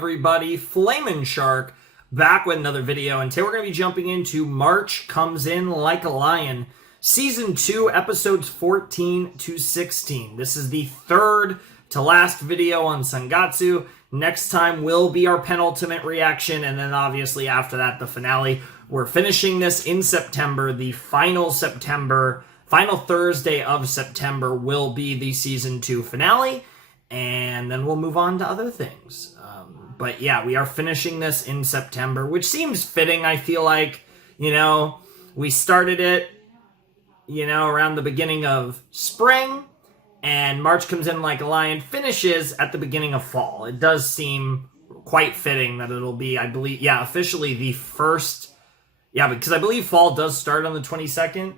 everybody? Flamin' Shark back with another video, and today we're going to be jumping into March Comes In Like a Lion, Season 2, Episodes 14 to 16. This is the third to last video on Sangatsu. Next time will be our penultimate reaction, and then obviously after that, the finale. We're finishing this in September. The final Thursday of September will be the Season 2 finale, and then we'll move on to other things. But yeah, we are finishing this in September, which seems fitting, I feel like. You know, we started it, you know, around the beginning of spring, and March Comes In Like a Lion finishes at the beginning of fall. It does seem quite fitting that it'll be, I believe, yeah, officially the first, yeah, because I believe fall does start on the 22nd.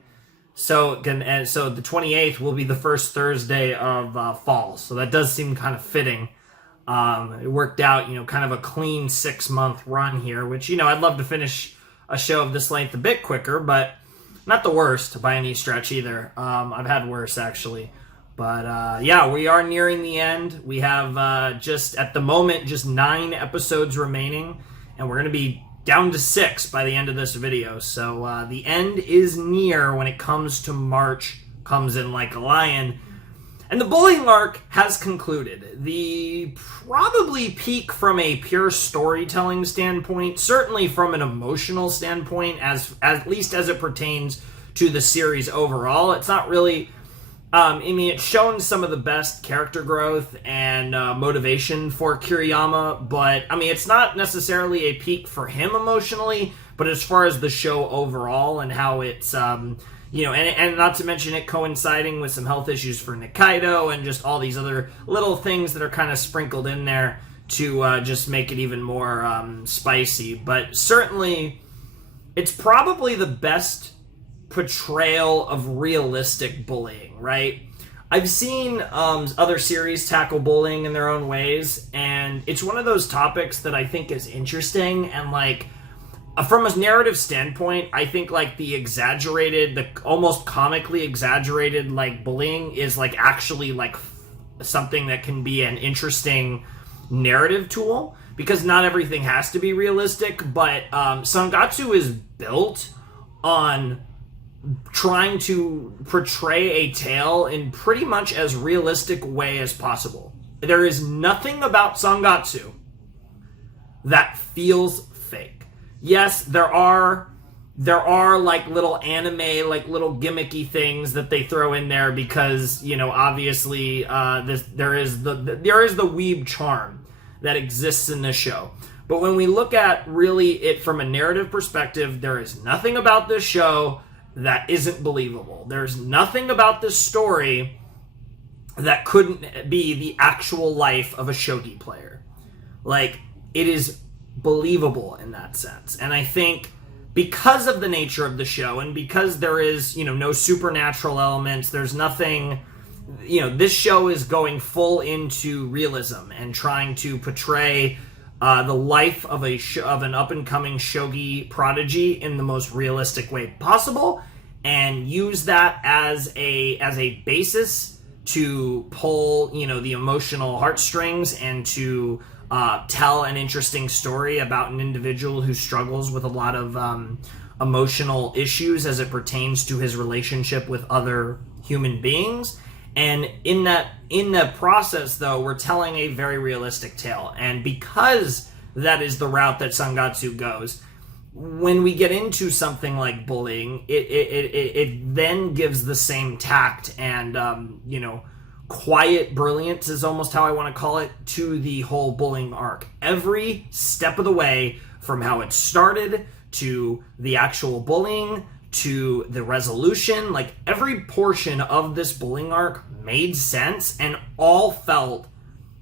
So the 28th will be the first Thursday of fall. So that does seem kind of fitting. It worked out, you know, kind of a clean 6-month run here, which, you know, I'd love to finish a show of this length a bit quicker, but not the worst by any stretch either. I've had worse, actually. But, yeah, we are nearing the end. We have just, at the moment, just 9 episodes remaining, and we're going to be down to 6 by the end of this video. So the end is near when it comes to March Comes In Like a Lion. And the bullying arc has concluded. The probably peak from a pure storytelling standpoint, certainly from an emotional standpoint, at least as it pertains to the series overall. It's not really, I mean, it's shown some of the best character growth and motivation for Kiriyama, but, I mean, it's not necessarily a peak for him emotionally, but as far as the show overall and how it's, you know, and not to mention it coinciding with some health issues for Nikaido and just all these other little things that are kind of sprinkled in there to just make it even more spicy. But certainly, it's probably the best portrayal of realistic bullying, right? I've seen other series tackle bullying in their own ways, and it's one of those topics that I think is interesting, and like, from a narrative standpoint, I think like the almost comically exaggerated like bullying is like actually like something that can be an interesting narrative tool, because not everything has to be realistic, but Sangatsu is built on trying to portray a tale in pretty much as realistic way as possible. There is nothing about Sangatsu that feels fake. Yes, there are like little anime, like little gimmicky things that they throw in there because, you know, obviously there is the weeb charm that exists in this show. But when we look at really it from a narrative perspective, there is nothing about this show that isn't believable. There's nothing about this story that couldn't be the actual life of a shogi player. Like, it is believable in that sense. And I think because of the nature of the show and because there is, you know, no supernatural elements, there's nothing, you know, this show is going full into realism and trying to portray the life of an up-and-coming shogi prodigy in the most realistic way possible, and use that as a basis to pull, you know, the emotional heartstrings and to tell an interesting story about an individual who struggles with a lot of emotional issues as it pertains to his relationship with other human beings. And in the process, though, we're telling a very realistic tale. And because that is the route that Sangatsu goes, when we get into something like bullying, it then gives the same tact and, you know, quiet brilliance is almost how I want to call it, to the whole bullying arc. Every step of the way, from how it started to the actual bullying to the resolution, like every portion of this bullying arc made sense and all felt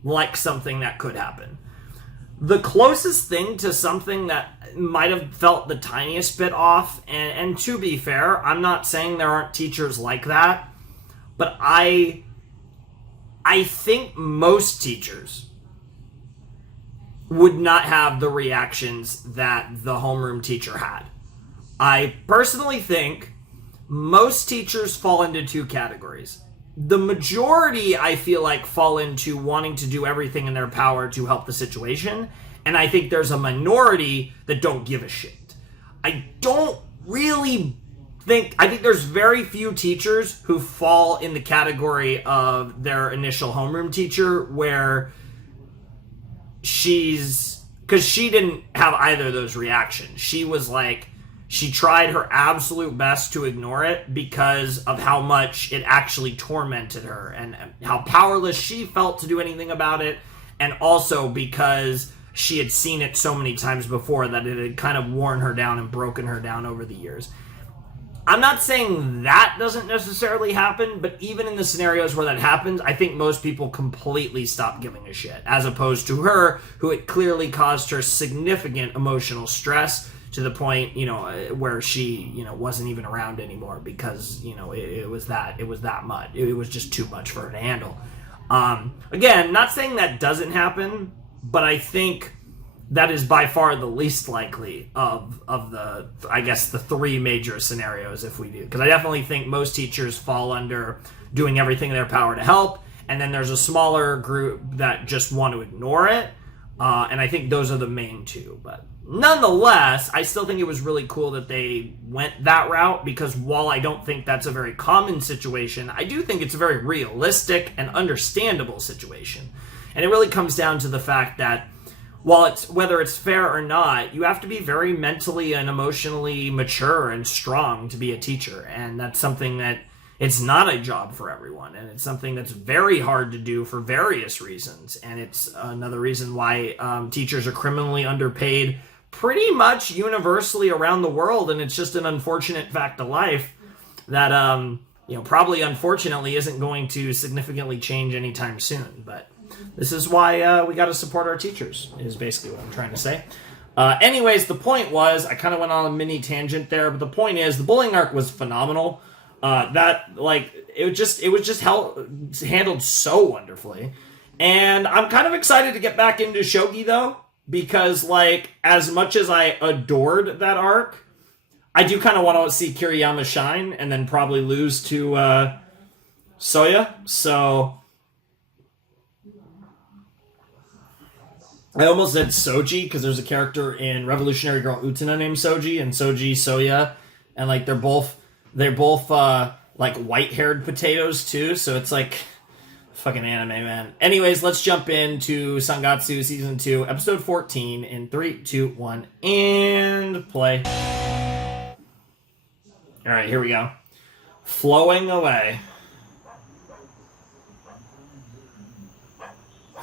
like something that could happen. The closest thing to something that might have felt the tiniest bit off, and to be fair, I'm not saying there aren't teachers like that, but I think most teachers would not have the reactions that the homeroom teacher had. I personally think most teachers fall into 2 categories. the majority, I feel like, fall into wanting to do everything in their power to help the situation. And I think there's a minority that don't give a shit. I don't really I think there's very few teachers who fall in the category of their initial homeroom teacher where because she didn't have either of those reactions. She was like, she tried her absolute best to ignore it because of how much it actually tormented her and how powerless she felt to do anything about it. And also because she had seen it so many times before that it had kind of worn her down and broken her down over the years. I'm not saying that doesn't necessarily happen, but even in the scenarios where that happens, I think most people completely stop giving a shit, as opposed to her, who it clearly caused her significant emotional stress to the point, where she, wasn't even around anymore because, it was that much. It was just too much for her to handle. Again, not saying that doesn't happen, but I think that is by far the least likely of the, I guess, the three major scenarios if we do. Because I definitely think most teachers fall under doing everything in their power to help, and then there's a smaller group that just want to ignore it, and I think those are the main two. But nonetheless, I still think it was really cool that they went that route, because while I don't think that's a very common situation, I do think it's a very realistic and understandable situation. And it really comes down to the fact that whether it's fair or not, you have to be very mentally and emotionally mature and strong to be a teacher. And that's something that it's not a job for everyone. And it's something that's very hard to do for various reasons. And it's another reason why teachers are criminally underpaid pretty much universally around the world. And it's just an unfortunate fact of life that, probably unfortunately isn't going to significantly change anytime soon. But this is why we got to support our teachers, is basically what I'm trying to say. Anyways, the point was, I kind of went on a mini tangent there, but the point is, the bullying arc was phenomenal. It was just handled so wonderfully. And I'm kind of excited to get back into Shogi, though, because, as much as I adored that arc, I do kind of want to see Kiriyama shine and then probably lose to Soya. So I almost said Soji because there's a character in Revolutionary Girl Utena named Soji, and Soji Soya, and they're both white-haired potatoes too. So it's like fucking anime, man. Anyways, let's jump into Sangatsu season 2, episode 14 in 3, 2, 1, and play. All right, here we go. Flowing away.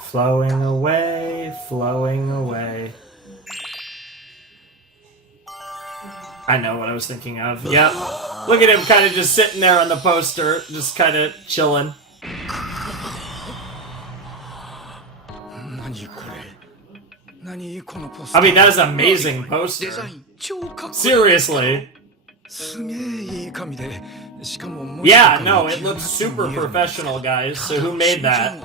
Flowing away, flowing away. I know what I was thinking of. Yep. Look at him kind of just sitting there on the poster, just kind of chilling. I mean, that is an amazing poster. Seriously. Yeah, no, it looks super professional, guys. So who made that?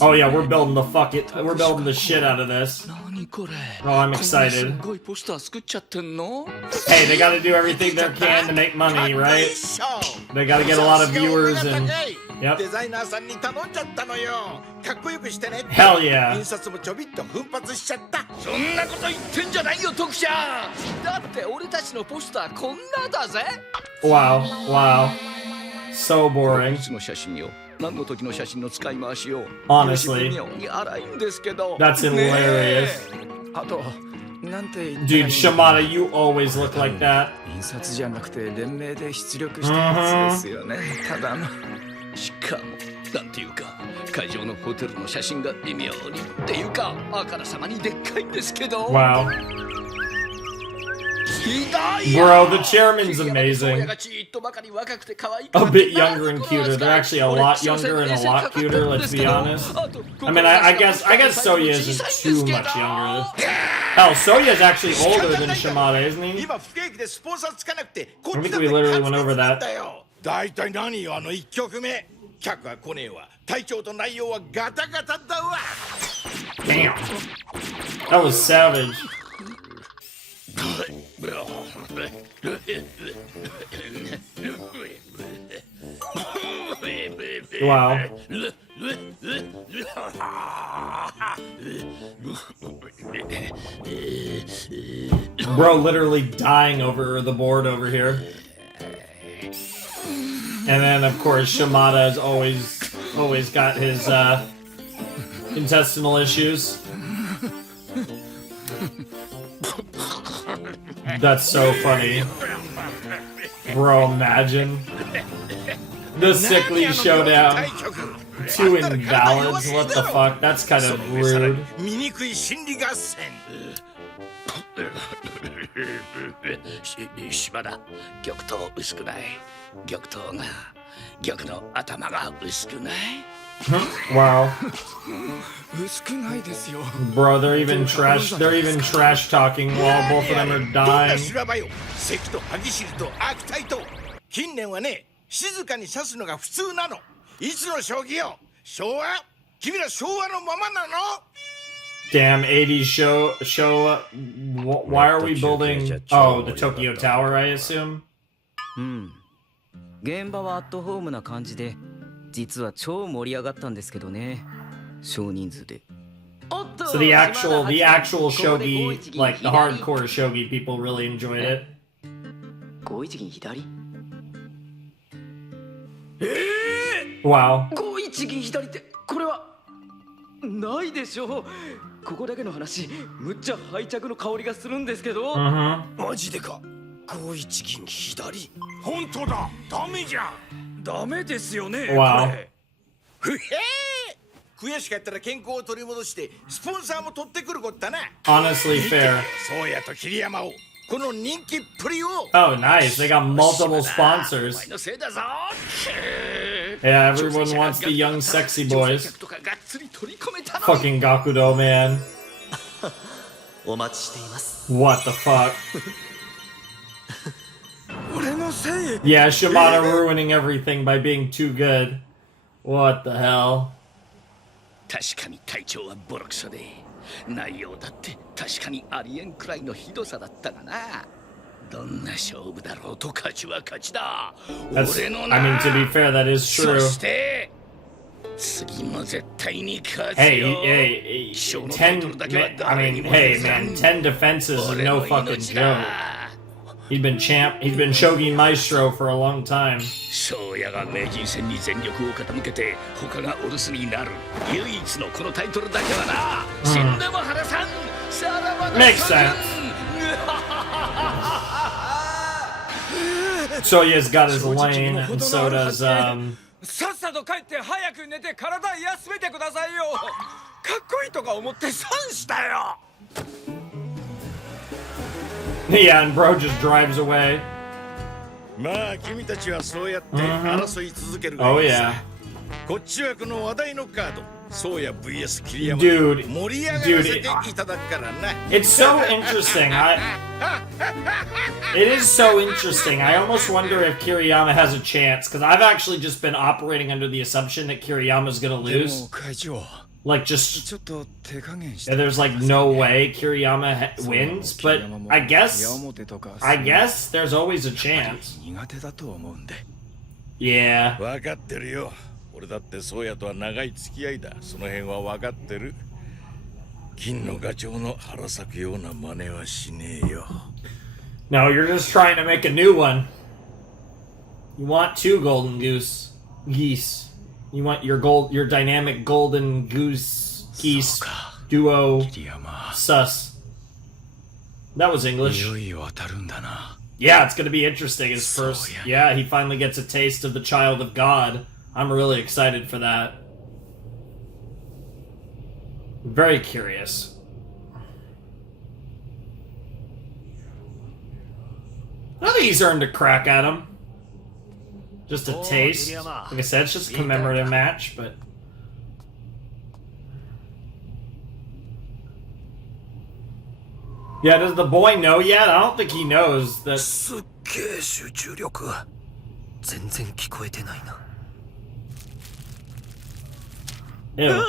Oh yeah, we're building the shit out of this. Oh, I'm excited. Hey, they gotta do everything they can to make money, right? They gotta get a lot of viewers and... Yep. Hell yeah. Wow. So boring. Honestly. That's hilarious. Dude, Shimada, you always look like that. Wow. Bro, the chairman's amazing. A bit younger and cuter. They're actually a lot younger and a lot cuter, let's be honest. I mean, I guess Soya isn't too much younger. Hell, Soya's actually older than Shimada, isn't he? I think we literally went over that. Damn. That was savage. Wow. Bro literally dying over the board over here. And then of course Shimada has always got his intestinal issues. That's so funny. Bro, imagine. The sickly showdown. 2 invalids, what the fuck? That's kind of rude. 島田、玉頭薄くない。玉頭が、玉の頭が薄くない。Wow. 薄くないですよ。 Bro, they're even trash talking while both of them are dying. 調べよ。関と歯ぎしりと悪態と。近年はね、静かに刺すのが普通なの。いつの将棋よ。昭和？君ら昭和のままなの？ Damn, 80s show. Why are we building? Oh, the Tokyo Tower, I assume. 現場はアットホームな感じで、実は超盛り上がったんですけどね。少人数で。So the actual shogi, like the hardcore shogi people really enjoyed it. 5一銀左。Wow. 5一銀左ってこれはないでしょう。ここだけの話、むっちゃ敗着の香りがするんですけど。マジでか。5一銀左。本当だ。ダメじゃん。ダメですよね。Wow. ふへー。悔しかったら健康を取り戻してスポンサーも取ってくることだな。 Honestly fair. そうやと桐山をこの人気っぷりを。 Oh, nice. They got multiple sponsors. お前のせいだぞ。 Yeah, everyone wants the young sexy boys. とかがっつり取り込めたの。 Fucking Gakudo, man. お待ちしています。 What the fuck? 俺のせい。 Yeah, Shimada ruining everything by being too good. What the hell? 確かに体調はボロクソで、内容だって確かにありえんくらいのひどさだったがな。どんな勝負だろうと勝ちは勝ちだ。 That's, 俺のな。 I mean, to be fair, that is そ true. して次も絶対に勝つ Hey, よ。 hey, 賞のタイトルだけは I 誰 mean, にも hey, 譲らん。 man, 10 defenses is 俺 no の fucking 命 joke. だ。 He's been Shogi Maestro for a long time. 宗谷が名人戦に全力を傾けて他がお留守になる唯一のこのタイトルだけはな、死んでも離さん。さらばだ。 Makes sense. Soya's got his lane, and so does, さっさと帰って早く寝て体休めてくださいよ。かっこいいとか思って損したよ。 yeah, and bro just drives away. まあ君たちはそうやって争い続けるが Oh いいさ。 yeah. こっちはこの話題のカード、そうや VS 桐山 Dude, 盛り上がらせていただくからな。 It's so interesting. It is so interesting. I almost wonder if Kiriyama has a chance, because I've actually just been operating under the assumption that Kiriyama's gonna で lose. も会長、 Like, just ちょっと手加減して。 there's like no way Kiriyama wins, but I guess there's always a chance. 苦手だと思うんで。 Yeah. 分かってるよ。俺だってそうやとは長い付き合いだ。その辺は分かってる。金のガチョウの腹裂くような真似はしねえよ。 No, you're just trying to make a new one. You want 2 golden geese. You want your dynamic golden geese duo 桐山、 sus. That was い English. よいよ当たるんだな。 Yeah, it's gonna be interesting. His first, yeah, he finally gets a taste of the child of God. I'm really excited for that. Very curious. I think he's earned a crack at him. Just a taste. Like I said, it's just a commemorative match, but... Yeah, does the boy know yet? I don't think he knows that... すっげえ集中力。全然聞こえてないな。 Ew.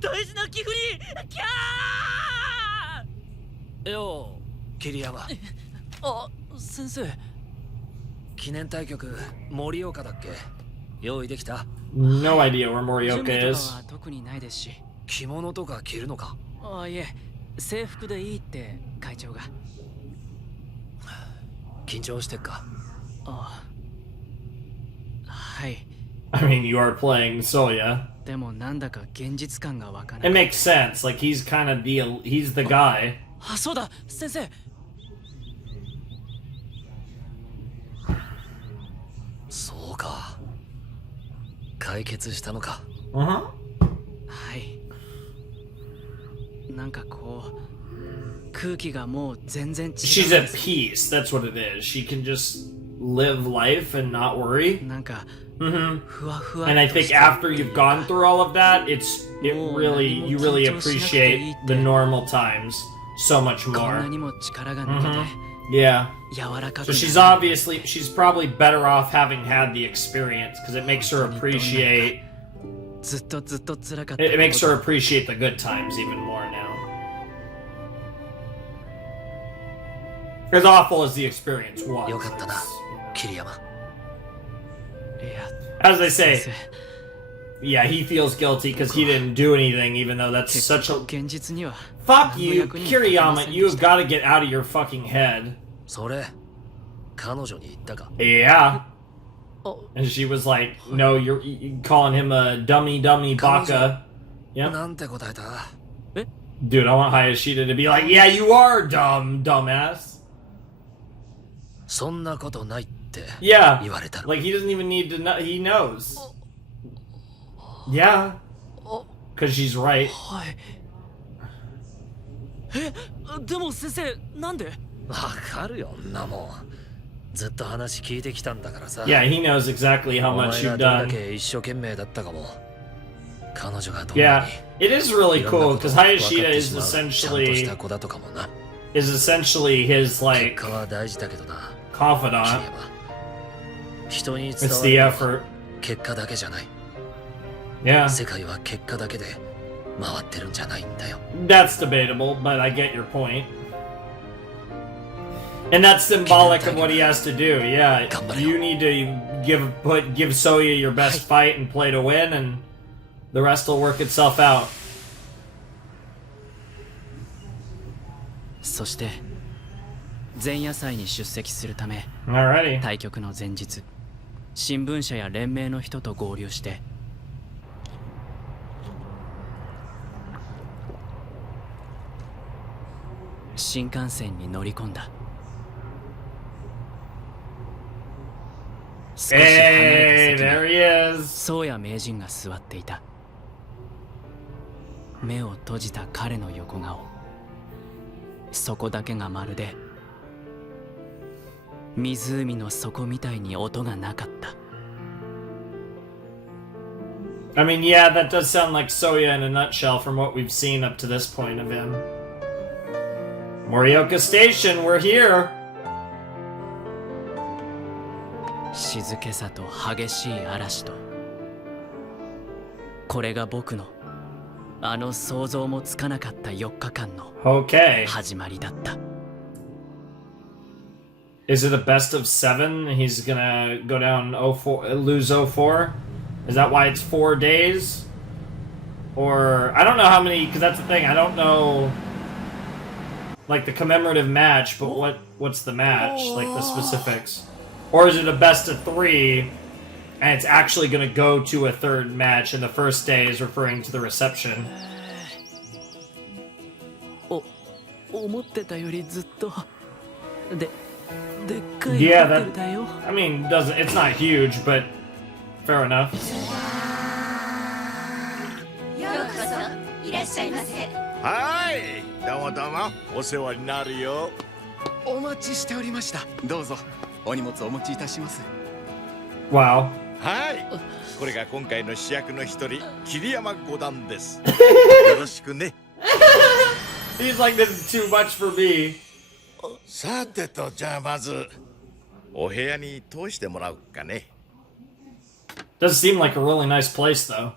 大事な寄付にキャー。よう、桐山。あ、先生。記念対局、盛岡だっけ？用意できた？ No idea where 準 Morioka 備と is. かは特にないですし。着物とか着るのか？ああ、いえ、制服でいいって会長が。緊張してっか？ああ。はい。 I mean, you are playing Soya. でもなんだか現実感がわかな It い。 makes sense. Like he's kind of he's the guy. あ、そうだ、先生。そうか。解決したのか。Uh huh. はい。なんかこう空気がもう全然違う。 She's at peace. That's what it is. She can just live life and not worry. なんか Mm-hmm. ふわふわ And I っと think してる after you've gone through all of that, you really appreciate the normal times so much こんな more. にも力が抜けて Yeah. 柔らか So く she's なる。 she's probably better off having had the experience because it makes her appreciate ずっと辛かった。 it makes her appreciate the good times even more now. As awful as the experience was. よかったな、桐山。いや、 As they 先 say, 生 yeah, he feels guilty because he didn't do anything, even though that's 結 such 局 a 現実には fuck 何の you, 役にも立てませ Kiriyama. んで You've した。 got to get out of your fucking head. それ、彼女に言ったか？ Yeah. Oh. And she was like, "No, you're calling him a dummy baka." Yeah. なんて答えた？ Dude, I want Hayashida to be like, "Yeah, you are dumb, dumbass." そんなことないって言 Yeah. われた。 Like he doesn't even need to know. He knows. Yeah. Because she's right. はい。え、でも先生、なんで？わかるよ、んなもん。ずっと話聞いてきたんだからさ。 Yeah, he knows exactly how お much 前 you've がどれだ done. け一生懸命だったかも。彼女がどんな Yeah, に it is really いろんな cool こと because を分かっ Hayashida て is しまうちゃんとした essentially 子だとかもな。 his 結 like 果は大事だけどな。 confidant. 桐山。人に伝 It's わ the るのは effort. 結果だけじゃない。 Yeah, 世界は結果だけで回ってるんじゃないんだよ。 that's debatable, but I get your point. And that's symbolic of what he has to do. Yeah, you need to give Soya your best fight and play to win, and the rest will work itself out. そして前夜祭に出席するため Alrighty. 対局の前日、新聞社や連盟の人と合流して新幹線に乗り込んだ。少し離 Hey, れた席 there に he is. 宗谷名人が座っていた。目を閉じた彼の横顔、そこだけがまるで湖の底みたいに音がなかった。 I mean, yeah, that does sound like Soya in a nutshell from what we've seen up to this point of him. Morioka Station, we're here. 静けさと激しい嵐と、これが僕のあの想像もつかなかった4日間の Okay. 始まりだった。 Is it a best of 7? He's gonna go down 04, lose 04? Is that why it's 4 days? Or, I don't know how many, because that's the thing, I don't know, like, the commemorative match, but what's the match? Like, the specifics. Or is it a best of 3, and it's actually gonna go to a third match, and the first day is referring to the reception? 思ってたよりずっとでっかいホ Yeah, テルだよ。 I mean, it's not huge, but fair enough. ようこそいらっしゃいませ。はいどうもどうもお世話になるよ。お待ちしておりました。どうぞお荷物お持ちいたします。 Wow. はいこれが今回の主役の一人桐山五段ですよろしくね。 He's like, this is too much for me. さてとじゃあまずお部屋に通してもらうかね。 Does seem like a really nice place, though.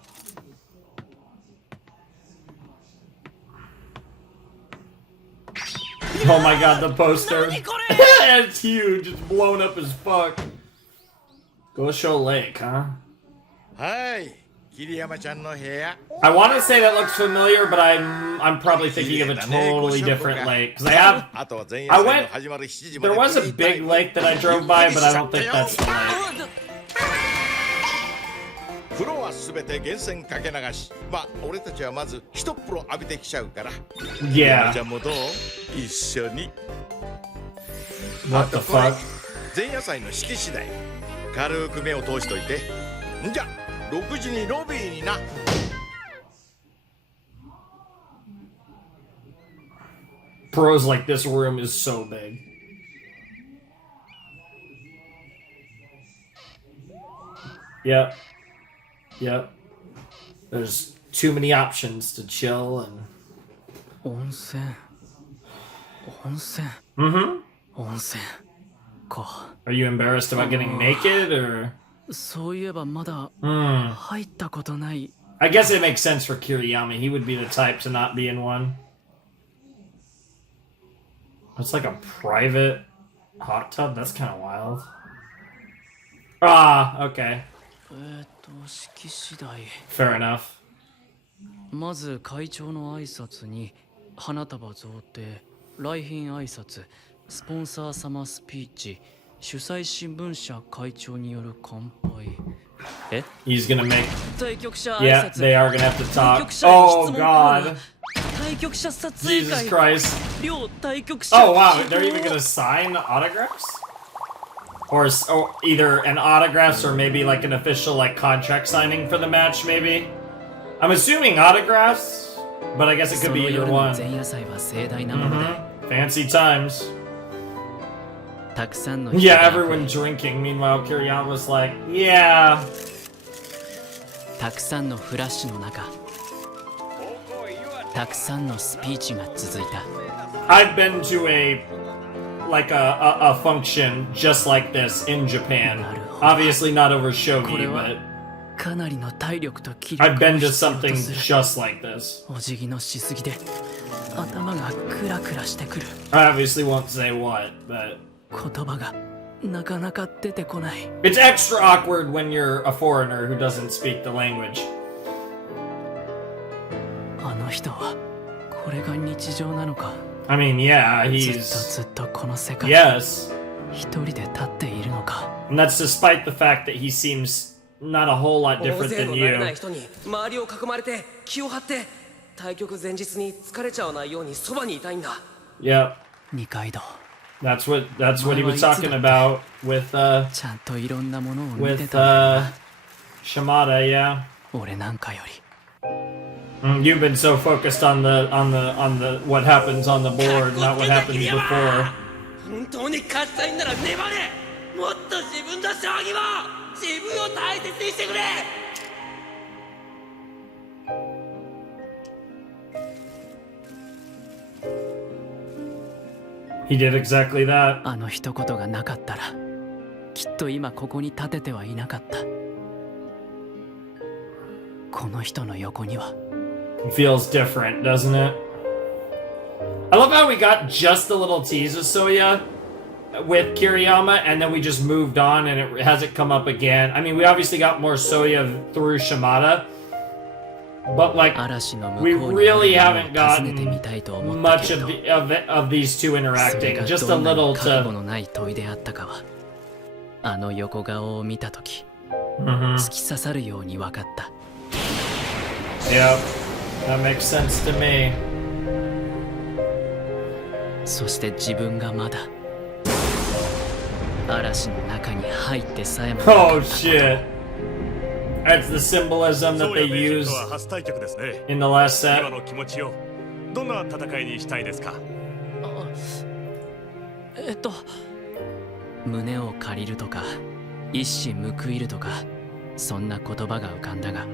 Oh my god, the poster. It's huge. It's blown up as fuck. Gosho Lake, huh? はい桐山ちゃんの部屋 I want to say that looks familiar, but I'm probably thinking of a totally different lake. Because I went. There was a big lake that I drove by, but I don't think that's the lake. 風呂はすべて源泉かけ流しまあ俺たちはまず一風呂浴びてきちゃうから Yeah. ちゃんもどう一緒に What the fuck? 前夜祭の式次第軽く目を通しといてんじゃ6時にロビーにな Pros like this room is so big. Yep. Yep. There's too many options to chill and. 温泉温泉 Mm-hmm. 温泉か。 Are you embarrassed about getting naked or? そういえばまだ Hmm. 入ったことない。 I guess it makes sense for Kiriyama. He would be the type to not be in one. It's like a private hot tub. That's kind of wild. Ah, okay. 式次第。 Fair enough. まず会長の挨拶に花束贈呈、来賓挨拶、スポンサー様スピーチ、主催新聞社会長による乾杯。え He's gonna make. 対局者挨 Yeah, 拶。 they are gonna have to 対 talk. 局者への質 Oh 問コーナー god. 対局者撮影 Jesus 会。 Christ. 両対局者。 Oh wow, they're even gonna sign autographs? Or either an autographs or maybe like an official like contract signing for the match, maybe? I'm assuming autographs, but I guess it そ could の be either 夜の one. 前夜祭は盛大なもので、 Fancy times. たくさんの人 Yeah, が everyone drinking. Meanwhile, Kiriyama's like, yeah. たくさんのフラッシュの中、たくさんのスピーチが続いた。 I've been to a function just like this in Japan. Obviously not over shogi, but かなりの体力と気 I've 力を been to 必要 something とする。 just like this. お辞儀のしすぎで頭がクラクラしてくる。 I obviously won't say what, but 言葉がなかなか出てこない。 it's extra awkward when you're a foreigner who doesn't speak the language. あの人はこれが日常なのか。 I mean, yeah, ずっと he's ずっとこの世界 yes, 一人で立っているのか。 and that's despite the fact that he seems not a whole lot 大 different 勢 than の慣れない you. 人に周りを囲まれて気を張って対局前日に疲れちゃわないようにそばにいたいんだ。 Yep, 二階堂 that's what he was talking about with ちゃんといろんなものを見て with たんだな。 Shimada. Yeah. 俺なんかより。 You've been so focused on the what happens on the board, not what happens before. 本当に勝ちたいんなら粘れ。もっと自分の将棋を自分を大切にしてくれ。 He did exactly that. あの一言がなかったらきっと今ここに立ててはいなかった。この人の横には It feels different, doesn't it? I love how we got just a little tease of Soya with Kiriyama, and then we just moved on, and it hasn't come up again. I mean, we obviously got more Soya through Shimada, but like 嵐の向こ we うに really ある haven't ものを訪ねてみたいと思った much け of ど、 of these two それ interacting. が Just ど a んな little に覚悟 to. のない問いであったかはあの横顔を見たとき Mhm. 突き刺さるように分かった。 Yep, that makes sense to me. そして自分がまだ嵐の中に入ってさえもなかった Oh shit. That's the symbolism that they use 初対局ですね。 in the last 今 set. の気持ちをどんな戦いにしたいですか。胸を借りるとか一矢報いるとかそんな言葉が浮かんだが、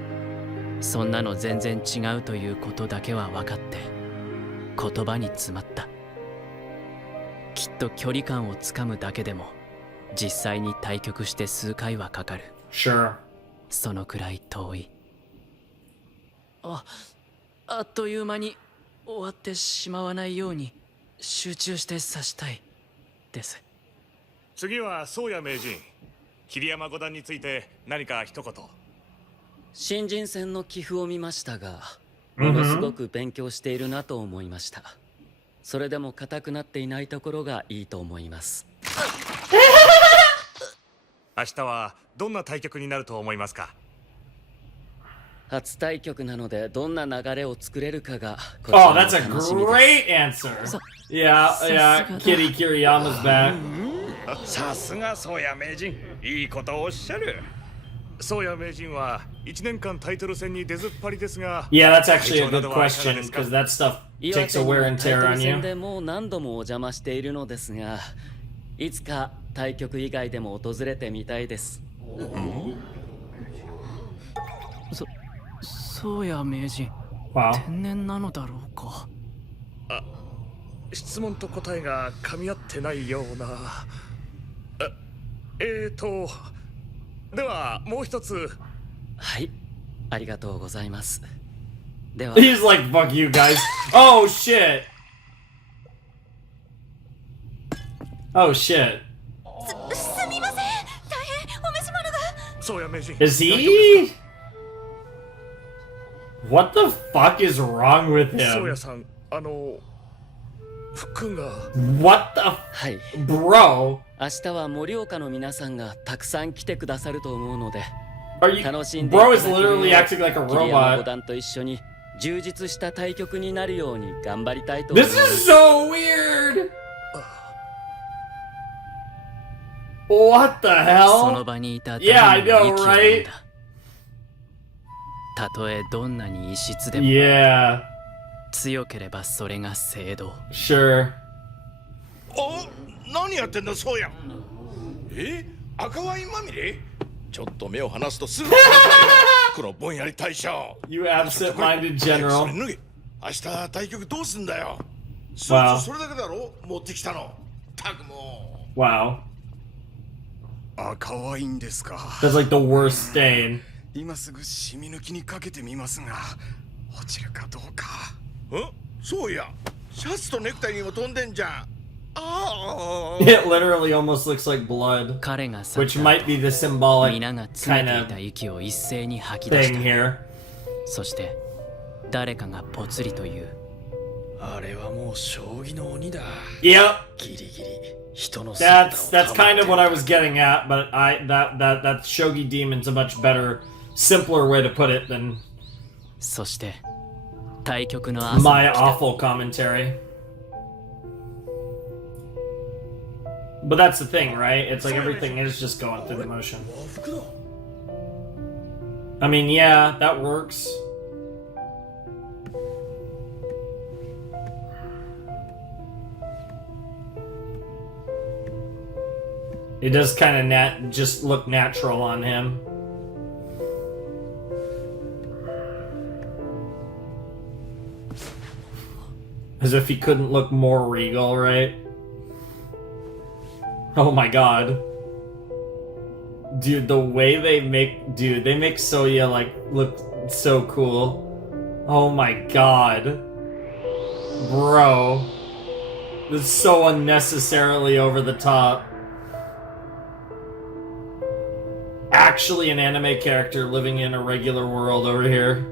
そんなの全然違うということだけは分かって言葉に詰まった。きっと距離感をつかむだけでも実際に対局して数回はかかる。 Sure. そのくらい遠い。あっという間に終わってしまわないように集中して指したい。です。次は宗谷名人。桐山五段について何か一言。新人戦の棋譜を見ましたが、ものすごく勉強しているなと思いました。それでも硬くなっていないところがいいと思います。明日はどんな対局になると思いますか？初対局なのでどんな流れを作れるかがこち Oh, ら that's の a 楽しみです。 great answer. Yeah, Kitty Kiriyama's back. さすが宗谷名人、いいことをおっしゃる。宗谷名人は1年間タイトル戦に出ずっぱりですが。Yeah, that's actually a good question because that stuff 岩 takes 手 a の wear タイ and ト tear ル on 戦 you. でもう何度もお邪魔しているのですが、いつか対局以外でも訪れてみたいです。そうや名人。Wow. 天然なのだろうか。質問と答えが噛み合ってないような。ではもう一つ。はい、ありがとうございます。では。He's like, fuck you guys. Oh shit. Oh shit. すみません、大変お召し物が。宗谷名人。 Is he? What the fuck is wrong with 宗 him? 谷さん、服が。What the はい。 bro? 明日は盛岡の皆さんがたくさん来てくださると思うので、 Are you? 楽しんでいた Bro だ is けるよう literally acting like a 桐山五 robot. 段と一緒に充実した対局になるように頑張りたいと思い This ます。 is so weird. What the その hell? 場にいた Yeah, I 誰 know, も息を right? 飲んだ。たとえどんなに異質でも Yeah, 強ければそれが正道。 sure. お、何やってんだ宗谷。赤ワインまみれ。ちょっと目を離すとすぐこのぼんやり大将。 You absent-minded それ general. 脱げ。明日対局どうすんだよ。わあそれだけだろ持ってきたの。たくも Wow, 赤ワインですか。 that's like the worst stain. 今すぐ染み抜きにかけてみますが、落ちるかどうか。そうや、シャツとネクタイにも飛んでんじゃん。ああ。 It literally almost looks like blood, 彼が去っ which た might be the symbolic 皆が詰 kind めてい of た息を一斉に吐き出し thing た。 here. そして誰かがぽつりという。あれはもう将棋の鬼だ。 Yep, ギリギリ人の姿を that's kind of what I was getting at, but that Shogi Demon's a much better, simpler way to put it than そして対局の朝 my が来た。 awful commentary. But that's the thing, right? It's like everything is just going through the motion. I mean, yeah, that works. It does kind of just look natural on him. As if he couldn't look more regal, right? Oh my god. Dude, the way they make Soya like look so cool. Oh my god. Bro. This is so unnecessarily over the top. Actually an anime character living in a regular world over here.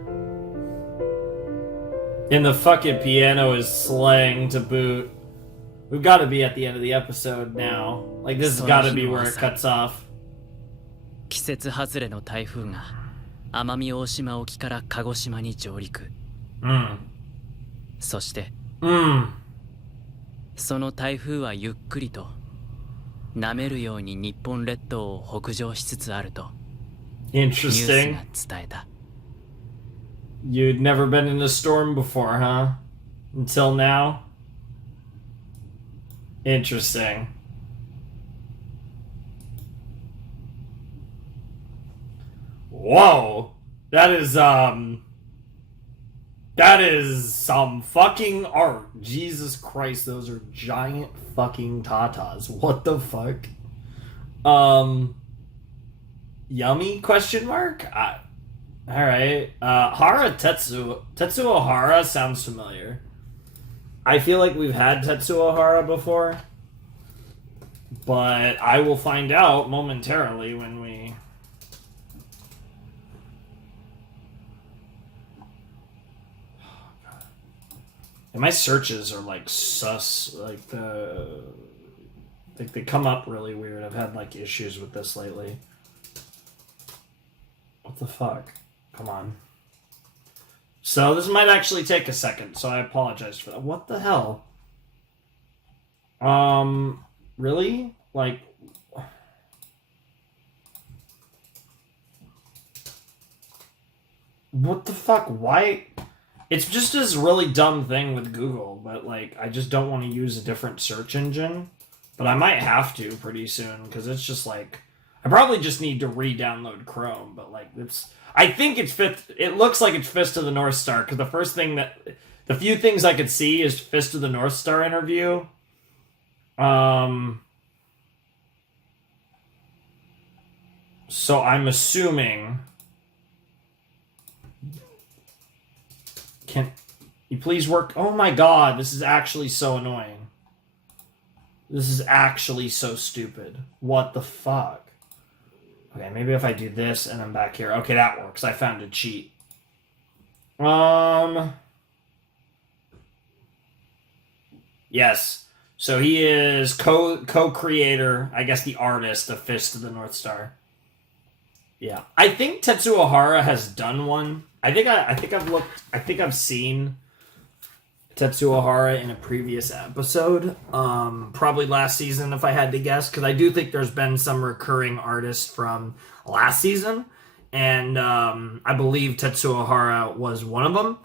And the fucking piano is slaying to boot. We've got to be at the end of the episode now. Like, this has got to be where it cuts off. 季節外れの台風が奄美大島沖から鹿児島に上陸。そしてその台風はゆっくりと舐めるように日本列島を北上しつつあるとニュース Interesting. が伝えた。 You'd never been in a storm before, huh? Until now? Interesting. Whoa! That is some fucking art. Jesus Christ, those are giant fucking tatas. What the fuck? Yummy question mark? Alright. Hara Tetsuo Hara sounds familiar. I feel like we've had Tetsuo Hara before. But I will find out momentarily when we... And my searches are like sus, like they come up really weird. I've had like issues with this lately. What the fuck? Come on. So this might actually take a second, so I apologize for that. What the hell? Really? Like... What the fuck? Why... It's just this really dumb thing with Google, but like I just don't want to use a different search engine. But I might have to pretty soon because it's just like I probably just need to re-download Chrome. But like I think it's Fist. It looks like it's Fist of the North Star because the few things I could see is Fist of the North Star interview. So I'm assuming. Can you please work? Oh my god, this is actually so annoying. This is actually so stupid. What the fuck? Okay, maybe if I do this and I'm back here. Okay, that works. I found a cheat. Yes. So he is co-creator, I guess the artist of Fist of the North Star. Yeah. I think Tetsuo Hara has done one. I think I've seen Tetsuo Hara in a previous episode, probably last season if I had to guess, because I do think there's been some recurring artists from last season, and I believe Tetsuo Hara was one of them.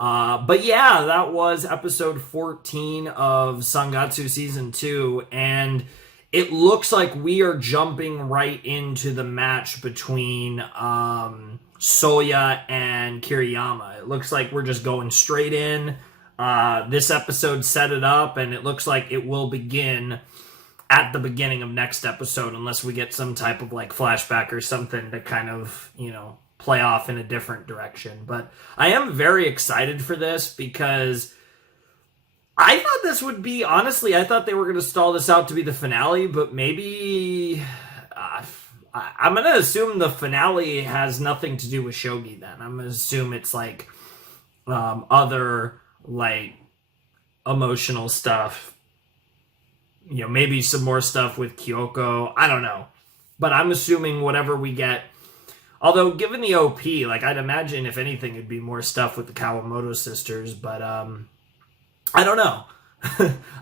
But yeah, that was episode 14 of Sangatsu Season 2, and it looks like we are jumping right into the match between Soya and Kiriyama. It looks like we're just going straight in. This episode set it up, and it looks like it will begin at the beginning of next episode, unless we get some type of like flashback or something to kind of, play off in a different direction. But I am very excited for this because I thought this would be, honestly, I thought they were going to stall this out to be the finale, but maybe I'm going to assume the finale has nothing to do with Shogi then. I'm going to assume it's like other like emotional stuff. Maybe some more stuff with Kyoko. I don't know. But I'm assuming whatever we get. Although, given the OP, like I'd imagine if anything, it'd be more stuff with the Kawamoto sisters. But I don't know.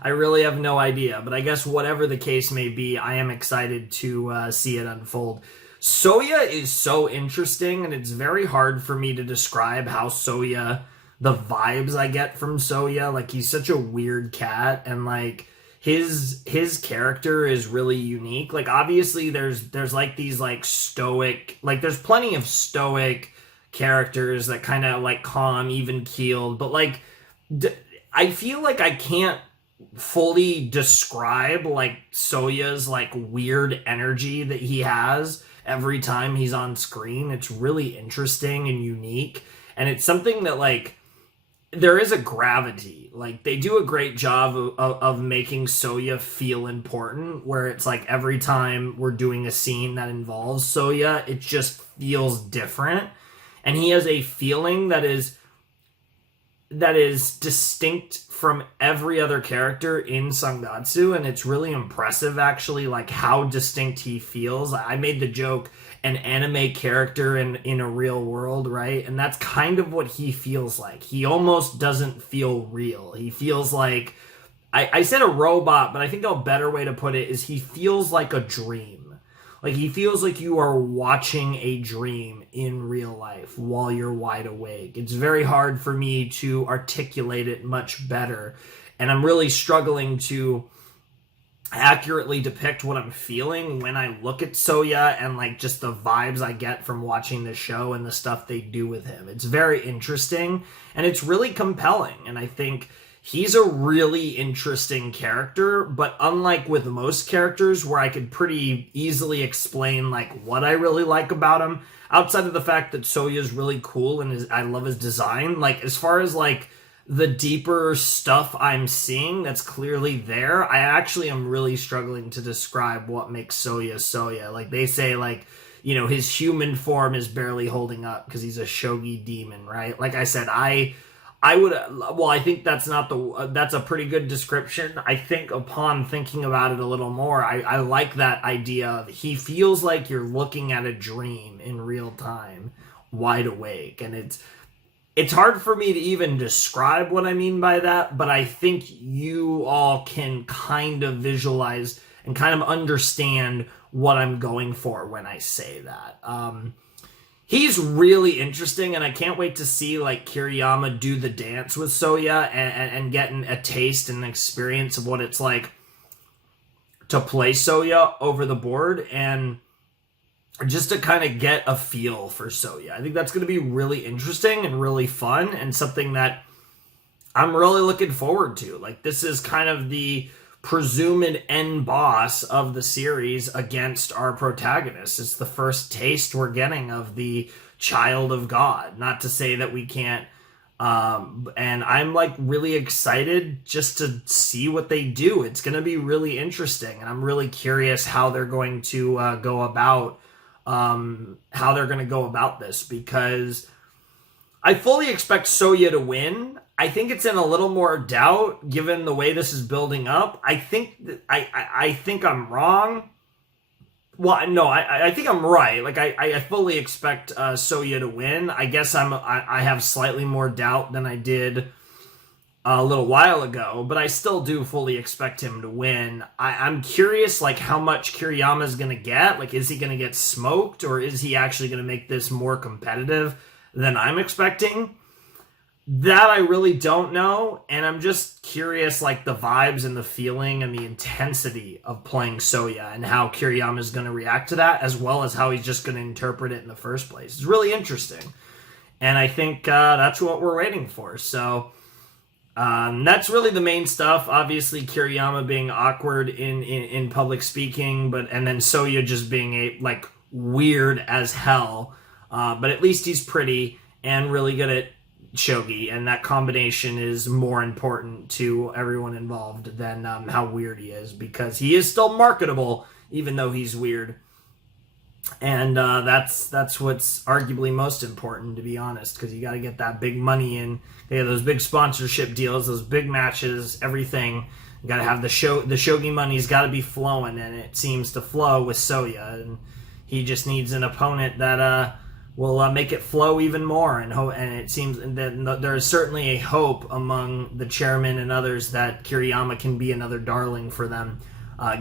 I really have no idea. But I guess whatever the case may be, I am excited to see it unfold. Soya is so interesting, and it's very hard for me to describe how Soya, the vibes I get from Soya. Like, he's such a weird cat, and like his character is really unique. Like, obviously there's like these like stoic, like there's plenty of stoic characters that kind of like calm, even keeled, but like I feel like I can't fully describe like Soya's like weird energy that he has every time he's on screen. It's really interesting and unique, and it's something that like there is a gravity. Like, they do a great job of making Soya feel important, where it's like every time we're doing a scene that involves Soya, it just feels different. And he has a feeling that is distinct from every other character in Sangatsu, and it's really impressive, actually, like how distinct he feels. I made the joke, an anime character in a real world, right? And that's kind of what he feels like. He almost doesn't feel real. He feels like, I said a robot, but I think a better way to put it is he feels like a dream. Like, he feels like you are watching a dream in real life while you're wide awake. It's very hard for me to articulate it much better, and I'm really struggling to accurately depict what I'm feeling when I look at Soya and like just the vibes I get from watching the show and the stuff they do with him. It's very interesting, and it's really compelling, and I think he's a really interesting character. But unlike with most characters where I could pretty easily explain like what I really like about him, outside of the fact that Soya's really cool and I love his design, like as far as like the deeper stuff I'm seeing that's clearly there, I actually am really struggling to describe what makes Soya Soya. Like, they say, like, you know, his human form is barely holding up because he's a shogi demon, right? Like I said, I think that's that's a pretty good description. I think upon thinking about it a little more, I like that idea of he feels like you're looking at a dream in real time, wide awake. And it's hard for me to even describe what I mean by that, but I think you all can kind of visualize and kind of understand what I'm going for when I say that. He's really interesting, and I can't wait to see like Kiriyama do the dance with Soya and getting a taste and experience of what it's like to play Soya over the board, and just to kind of get a feel for Soya. I think that's going to be really interesting and really fun, and something that I'm really looking forward to. Like, this is kind of the presumed end boss of the series against our protagonist. It's the first taste we're getting of the child of God. Not to say that we can't, and I'm like really excited just to see what they do. It's going to be really interesting, and I'm really curious how they're going to go about this, because I fully expect Soya to win. I think it's in a little more doubt given the way this is building up. I think I'm wrong. Well, no, I think I'm right. Like, I fully expect Soya to win. I guess I have slightly more doubt than I did a little while ago, but I still do fully expect him to win. I'm curious, like, how much Kiriyama's going to get. Like, is he going to get smoked, or is he actually going to make this more competitive than I'm expecting? That I really don't know, and I'm just curious, like, the vibes and the feeling and the intensity of playing Soya and how Kiriyama is going to react to that, as well as how he's just going to interpret it in the first place. It's really interesting, and I think that's what we're waiting for. So that's really the main stuff. Obviously, Kiriyama being awkward in public speaking, and then Soya just being like weird as hell, but at least he's pretty and really good at shogi, and that combination is more important to everyone involved than how weird he is, because he is still marketable even though he's weird, and that's what's arguably most important, to be honest, because you got to get that big money in. They have those big sponsorship deals, those big matches, everything. You got to have the shogi money's got to be flowing, and it seems to flow with Soya, and he just needs an opponent that will make it flow even more, and it seems that there is certainly a hope among the chairman and others that Kiriyama can be another darling for them,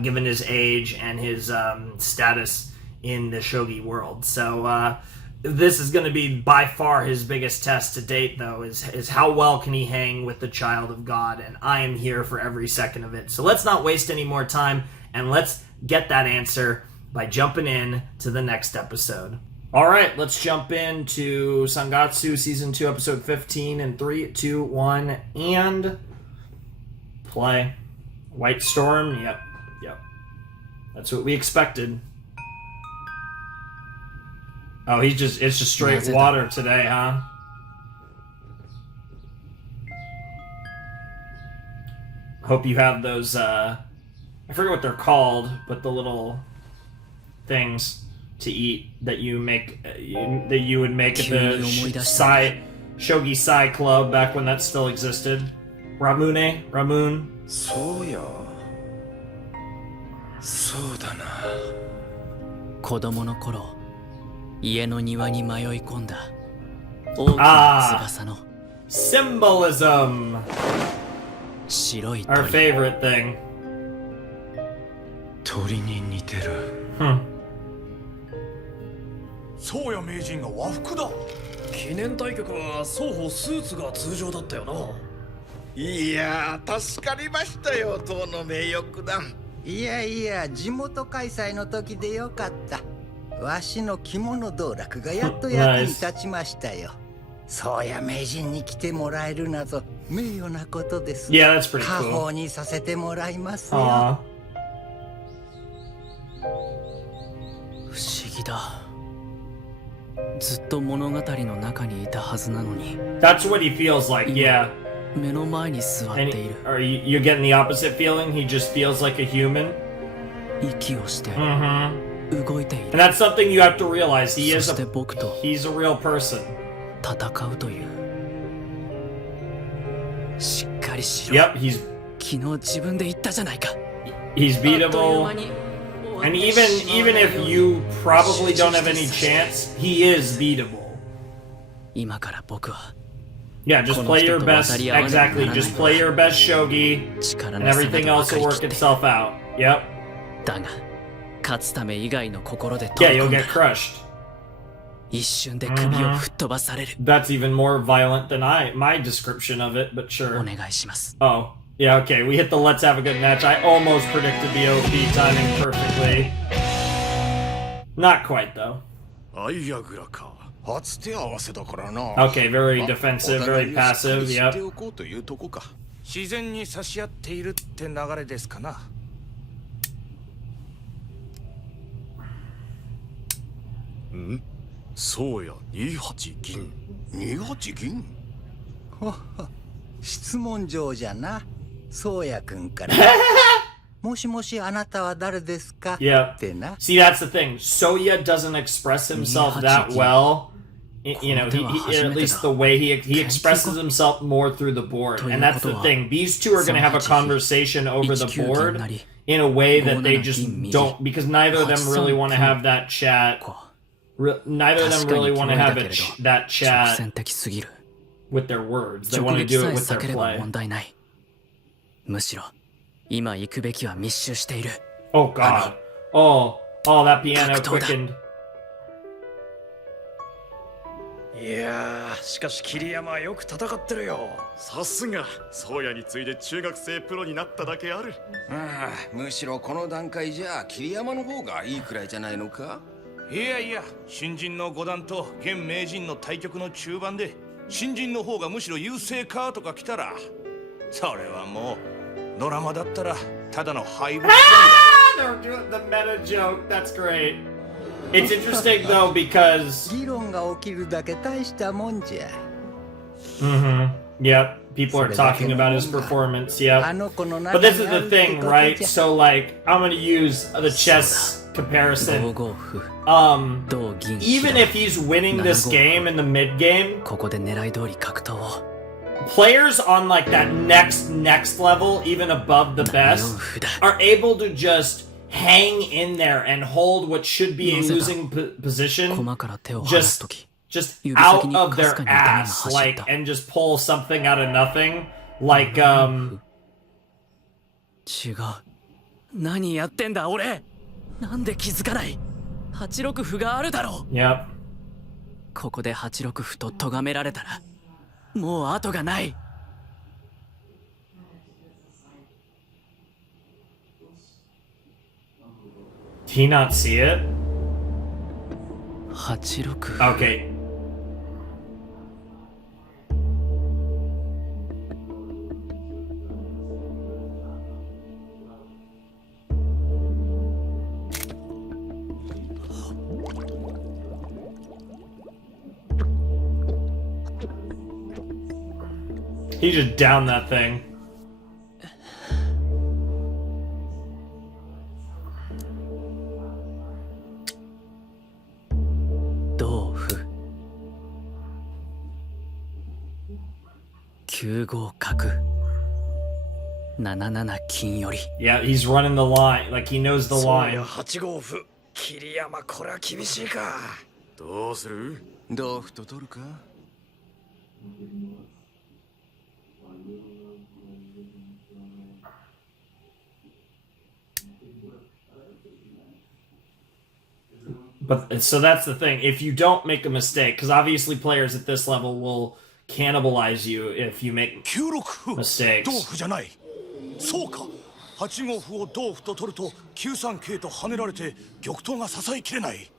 given his age and his status in the shogi world. So this is going to be by far his biggest test to date, though, is how well can he hang with the child of God, and I am here for every second of it. So let's not waste any more time, and let's get that answer by jumping in to the next episode. All right, let's jump into Sangatsu Season 2, Episode 15 in 3, 2, 1, and play. White Storm, yep. That's what we expected. Oh, it's just straight water today, huh? Hope you have those, I forget what they're called, but the little things to eat that you make that you would make at the Shogi Sai Club back when that still existed. Ramun. そうだな。子供の頃、家の庭に迷い込んだ大きな翼の symbolism. 白い Our 鳥。 favorite thing. 鳥に似てる。宗谷名人が和服だ。記念対局は双方スーツが通常だったよな。いやー、助かりましたよ、当の名誉九段。いやいや、地元開催の時でよかった。わしの着物道楽がやっと役に立ちましたよ。宗谷名人に来てもらえるなど名誉なことです。Yeah, that's pretty 家 cool. 宝にさせてもらいますよ。Aww. 不思議だ。ずっと物語の中にいたはずなのに。 That's what he feels like, yeah. 目の前に座っ And ている。 are you getting the opposite feeling? He just feels like a human. 息をして Mm-hmm. 動いてい And る。 that's something you have to realize. He そ is して a 僕と he's a real person. 戦うという。しっかりしろ。 Yep, he's 昨日自分で言ったじゃないか。 he's あっという beatable. 間に終わっ And て even しまわない if ように you probably don't have any chance, he is beatable. 今から僕は Yeah, just play your best. Exactly, just play your best shogi, 力 and の差な everything ど else 分 will かり work きって itself out. Yep. だが勝つため以外の心で Yeah, 飛び you'll 込んだ get crushed. 一瞬で首を吹っ飛ばされる。 That's even more violent than my description of it, but お sure. 願いします。 Oh, yeah, okay. We hit the let's have a good match. I almost predicted the OP timing perfectly. Not quite, though. アイアグラか。初手合わせだからな。 Okay, very defensive, very passive. 知っ Yep. ておこうというとこか。自然に差し合っているって流れですかな。そうや、28銀。28銀質問状じゃな。そうやくんから。もしもしあなたは誰ですか Yep. ってな。 See, that's the thing. Soya doesn't express himself that well. You know, at least the way he expresses himself more through the board, and that's the thing. These two are going to have a conversation over the board in a way that they just don't, because neither of them really want to have that chat. Neither of them really want to have that 直 chat 線的すぎる。 with their words. They 直 want to 撃 do さ it え with 避 their ければ play. 問題ない。むしろ今行くべきは密集している。 Oh God. Oh, that piano 格闘だ。 quickened. いやー、しかし桐山はよく戦ってるよ。さすが、そうやに次いで中学生プロになっただけある。ああ、むしろこの段階じゃ桐山の方がいいくらいじゃないのか。いやいや、新人の五段と現名人の対局の中盤で新人の方がむしろ優勢かとか来たら、それはもうドラマだったらただの敗北。 They're doing the meta joke. That's great. It's interesting though because 議論が起きるだけ大したもんじゃ。 Yep, people are talking about his performance. Yep. あの子の But 中 this に is ある the って thing, こと right? じゃ。 So like, I'm gonna use the chess 同 comparison. 合歩、 Um, 同銀 even 左 if he's winning this game in the mid game, ここで狙い通り格闘を。 players on like that next level, even above the 4 best, 歩だ。 are able to just hang in there and hold what should be a losing position 駒から手を離す just とき。 just 指 out 先に of かす their かに痛みが ass, 走っ like た。 and just pull something out of nothing, like 違う。何やってんだ俺。なんで気づかない。8六歩があるだろう。 yep. ここで8六歩と咎められたらもう後がない。 Did he not see it? 8六歩。 Okay. He just downed that thing. 同歩。9五角。7七金より。 Yeah, he's running the line. Like he knows the そうや、 line. 8五歩。桐山、これは厳しいか。どうする？同歩と取るか。 But so that's the thing. If you don't make a mistake, because obviously players at this level will cannibalize you if you make 9六歩 mistakes. 同歩じゃない。そうか。8五歩を同歩と取ると9三桂と跳ねられて玉頭が支えきれない。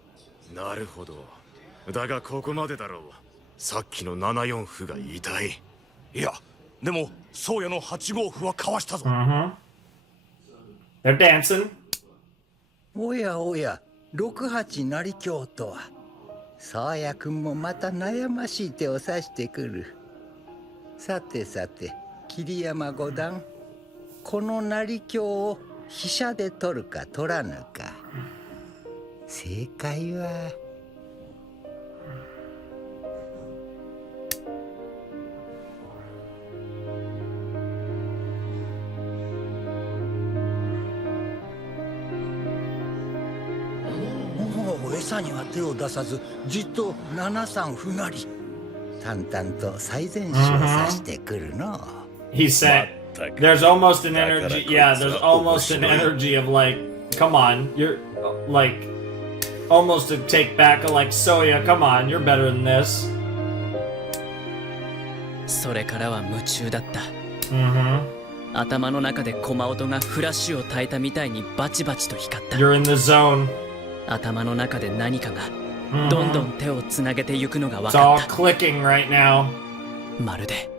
なるほど。だがここまでだろう。さっきの7四歩が痛い。いや、でも宗谷の8五歩はかわしたぞ。 They're dancing. おやおや、6八成香とは。宗谷君もまた悩ましい手を指してくる。さてさて、桐山五段、この成香を飛車で取るか取らぬか。正解はもう餌には手を出さず、じっと7三歩成。淡々と最善手を指してくるの。He said, "There's almost an energy. Yeah, there's almost an energy of like, come on, you're like, almost to take back a like Soya. Come on, you're better than this." それからは夢中だった。Mm-hmm. 頭の中で駒音がフラッシュを焚いたみたいにバチバチと光った。You're in the zone. 頭の中で何かがどんどん手をつなげてゆくのが分 It's か all った。 clicking right now. まるで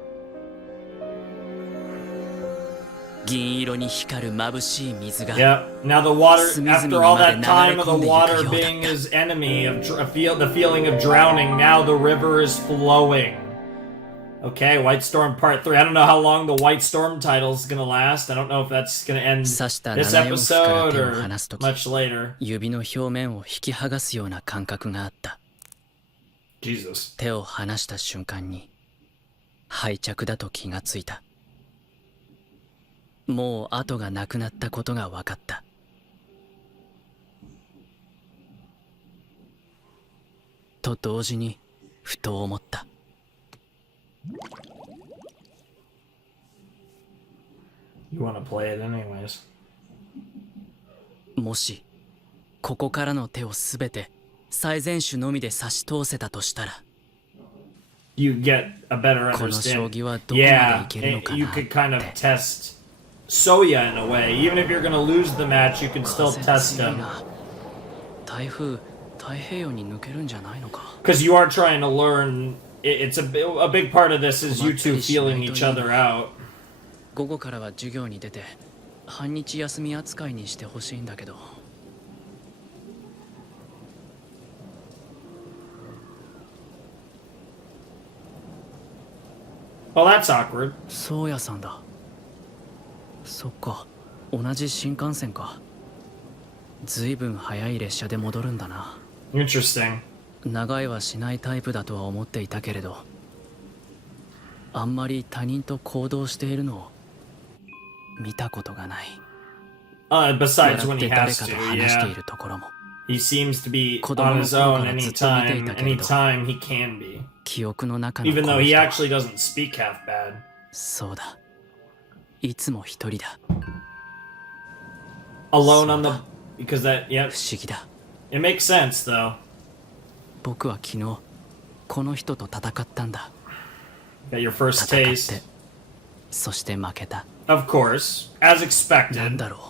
銀色に光る眩しい水が。 Yep. Now the water, after all that time of the water being his enemy, of the feeling of drowning, now the river is flowing. Okay, White Storm Part 3. I don't know how long the White Storm title is gonna last. I don't know if that's gonna end this episode or much later. 指の表面を引き剥がすような感覚があった。 Jesus. 手を離した瞬間に敗着だと気がついた。もう後がなくなったことが分かった。と同時にふと思った。You want to play it anyways. もしここからの手をすべて最善手のみで差し通せたとしたら、 You get a better この将 understanding. 棋はどこまで Yeah, いけるのか you なっ could kind of て。 test Soya in a way. Even if you're gonna lose the match, you can still 風 test 強い him. な。台風太平洋に抜けるんじゃないのか。 Because you are trying to learn. It's a big part of this is you two feeling each other out. 午後からは授業に出て半日休み扱いにしてほしいんだけど。 Well, that's awkward. 宗谷さんだ。そっか、同じ新幹線か。ずいぶん早い列車で戻るんだな。 Interesting. 長居はしないタイプだとは思っていたけれど、あんまり他人と行動しているのを見たことがない。 Besides 笑 when っ he て誰 has か to, と話してい yeah. るところも。 He seems to be 子供 on の his 頃 own からずっと見てい anytime, たけれど、 anytime he can be. 記憶の中のこ Even の though he 人は actually doesn't speak half bad. そうだ。いつも一人だ。 Alone on the because that yep. 不思議だ。 It makes sense though. 僕は昨日この人と戦ったんだ。 Got your first 戦っ taste. て、そして負けた。 Of course, as expected. なんだろう。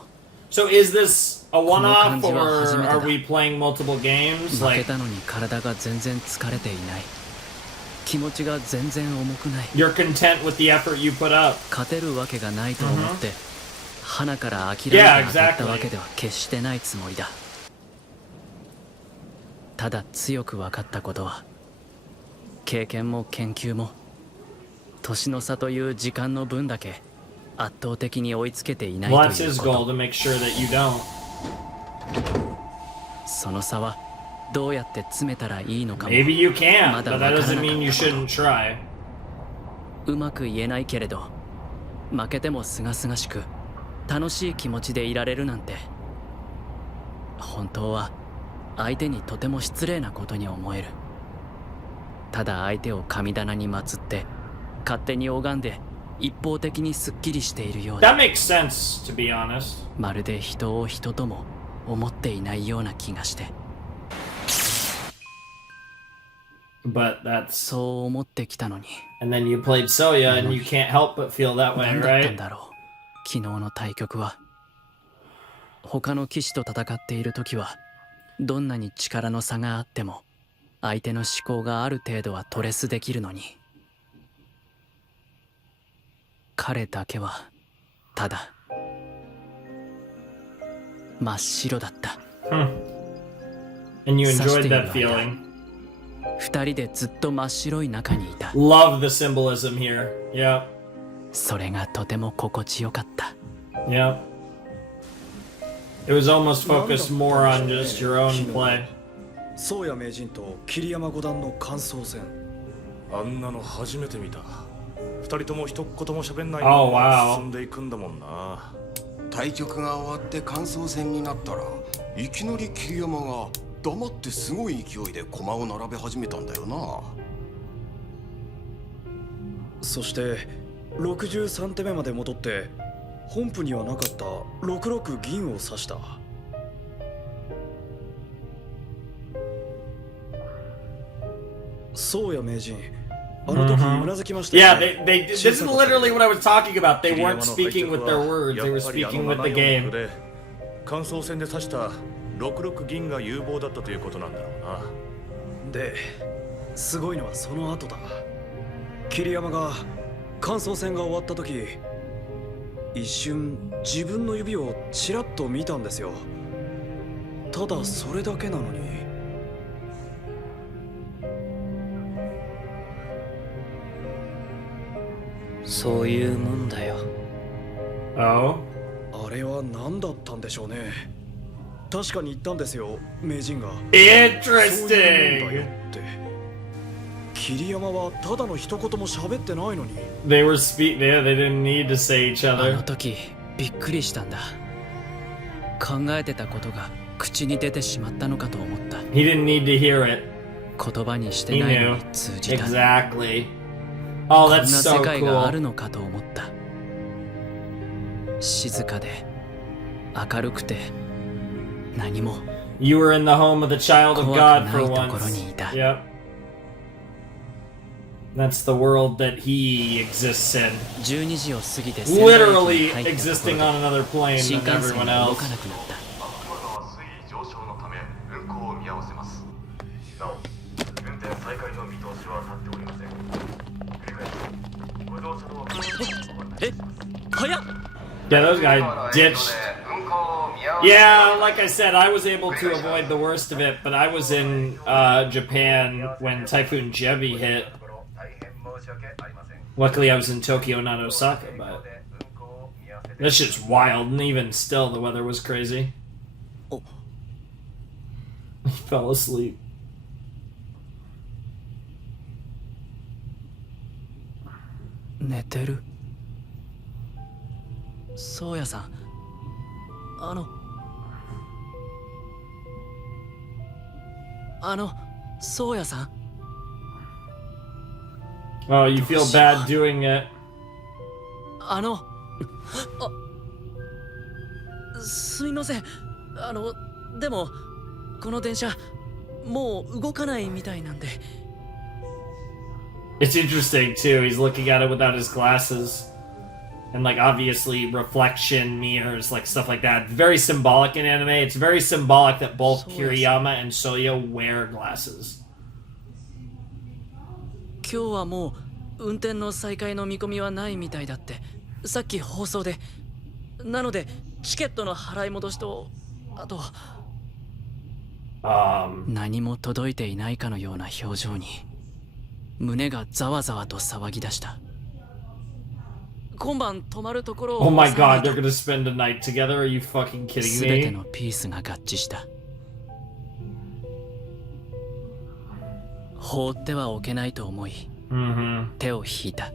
So is this a one-off この感じは初めてだ。 or are we playing multiple games? 負け Like たのに体が全然疲れていない。気持ちが全然重くない。 you're content with the effort you put up. 勝てるわけがないと思って、鼻から諦めて当たったわけでは決してないつもりだ。ただ強く分かったことは、経験も研究も年の差という時間の分だけ圧倒的に追いつけていない Well, と that's いう his こ goal と。 to make sure that you don't. その差はどうやって詰めたらいいのかも Maybe you can, まだ but 分 that から doesn't なか mean you った shouldn't try. うまく言えないけれど、負けてもすがすがしく楽しい気持ちでいられるなんて、本当は相手にとても失礼なことに思える。ただ相手を神棚に祀って勝手に拝んで一方的にすっきりしているよう That だ。 makes sense, to be honest. まるで人を人とも思っていないような気がして。 But that's そう思ってきたのに。 and then you played Soya and you can't help but feel that 何 way, だったん right? だろう。昨日の対局は。他の騎士と戦っている時はどんなに力の差があっても相手の思考がある程度はトレスできるのに、彼だけはただ真っ白だった。 And you 刺し enjoyed ている that 間、 feeling. 二人でずっと真っ白い中にいた。 Love the symbolism here. Yeah. それがとても心地よかった。 Yeah. It was almost focused more on just your own play. 宗谷名人と桐山五段の感想戦。あんなの初めて見た。二人とも一言も喋んないのが進んでいくんだもんな。対局が終わって感想戦になったらいきなり桐山が黙ってすごい勢いで駒を並べ始めたんだよな。そして63手目まで戻って本譜にはなかった6六銀を指した。宗谷名人、あの時うなずきましたよ Yeah, this is literally what I was talking about. They weren't speaking with their words, they were speaking with the game. 感想戦で指した6六銀が有望だったということなんだろうな。で、すごいのはその後だ。桐山が感想戦が終わった時、一瞬自分の指をちらっと見たんですよ。ただそれだけなのに。そういうもんだよ。Oh? あれは何だったんでしょうね。確かに言ったんですよ、名人が。Interesting! 桐山はただの一言も喋ってないのに。They were yeah, they didn't need to say each あ other. の時びっくりしたんだ。考えてたことが口に出てしまったのかと思った。 He didn't need to hear it. 言葉にして He ないの knew. に通じた。 Exactly. Oh, こんな that's 世 so 界があ cool. るのかと思った。静かで明るくて何も。 You were in the home of the child of God for 怖くないところ once. にいた。 Yep. That's the world that he exists in. 12時を過ぎて Literally existing on another plane 新 than 幹線 everyone が動 else. かなくなった。え、早っ。 Yeah, those guys ditched. Yeah, like I said, I was able to avoid the worst of it, but I was in Japan when Typhoon Jebi hit. Luckily, I was in Tokyo, not Osaka, but that's just wild, and even still, the weather was crazy. He fell asleep. 寝てる。宗谷さん、宗谷さん。 Oh, you feel bad doing it. すいません。でもこの電車もう動かないみたいなんで。 It's interesting too. He's looking at it without his glasses. And like obviously reflection, mirrors, like stuff like that. Very symbolic in anime. It's very symbolic that both Kiriyama and Soya wear glasses. 今日はもう運転の再開の見込みはないみたいだって。さっき放送で。なのでチケットの払い戻しとあと何も届いていないかのような表情に胸がざわざわと騒ぎ出した。今晩泊まるところを Oh my god, they're gonna spend a night together? Are you fucking kidding すべて me? のピースが合致した。放ってはおけないと思い、手を引いた。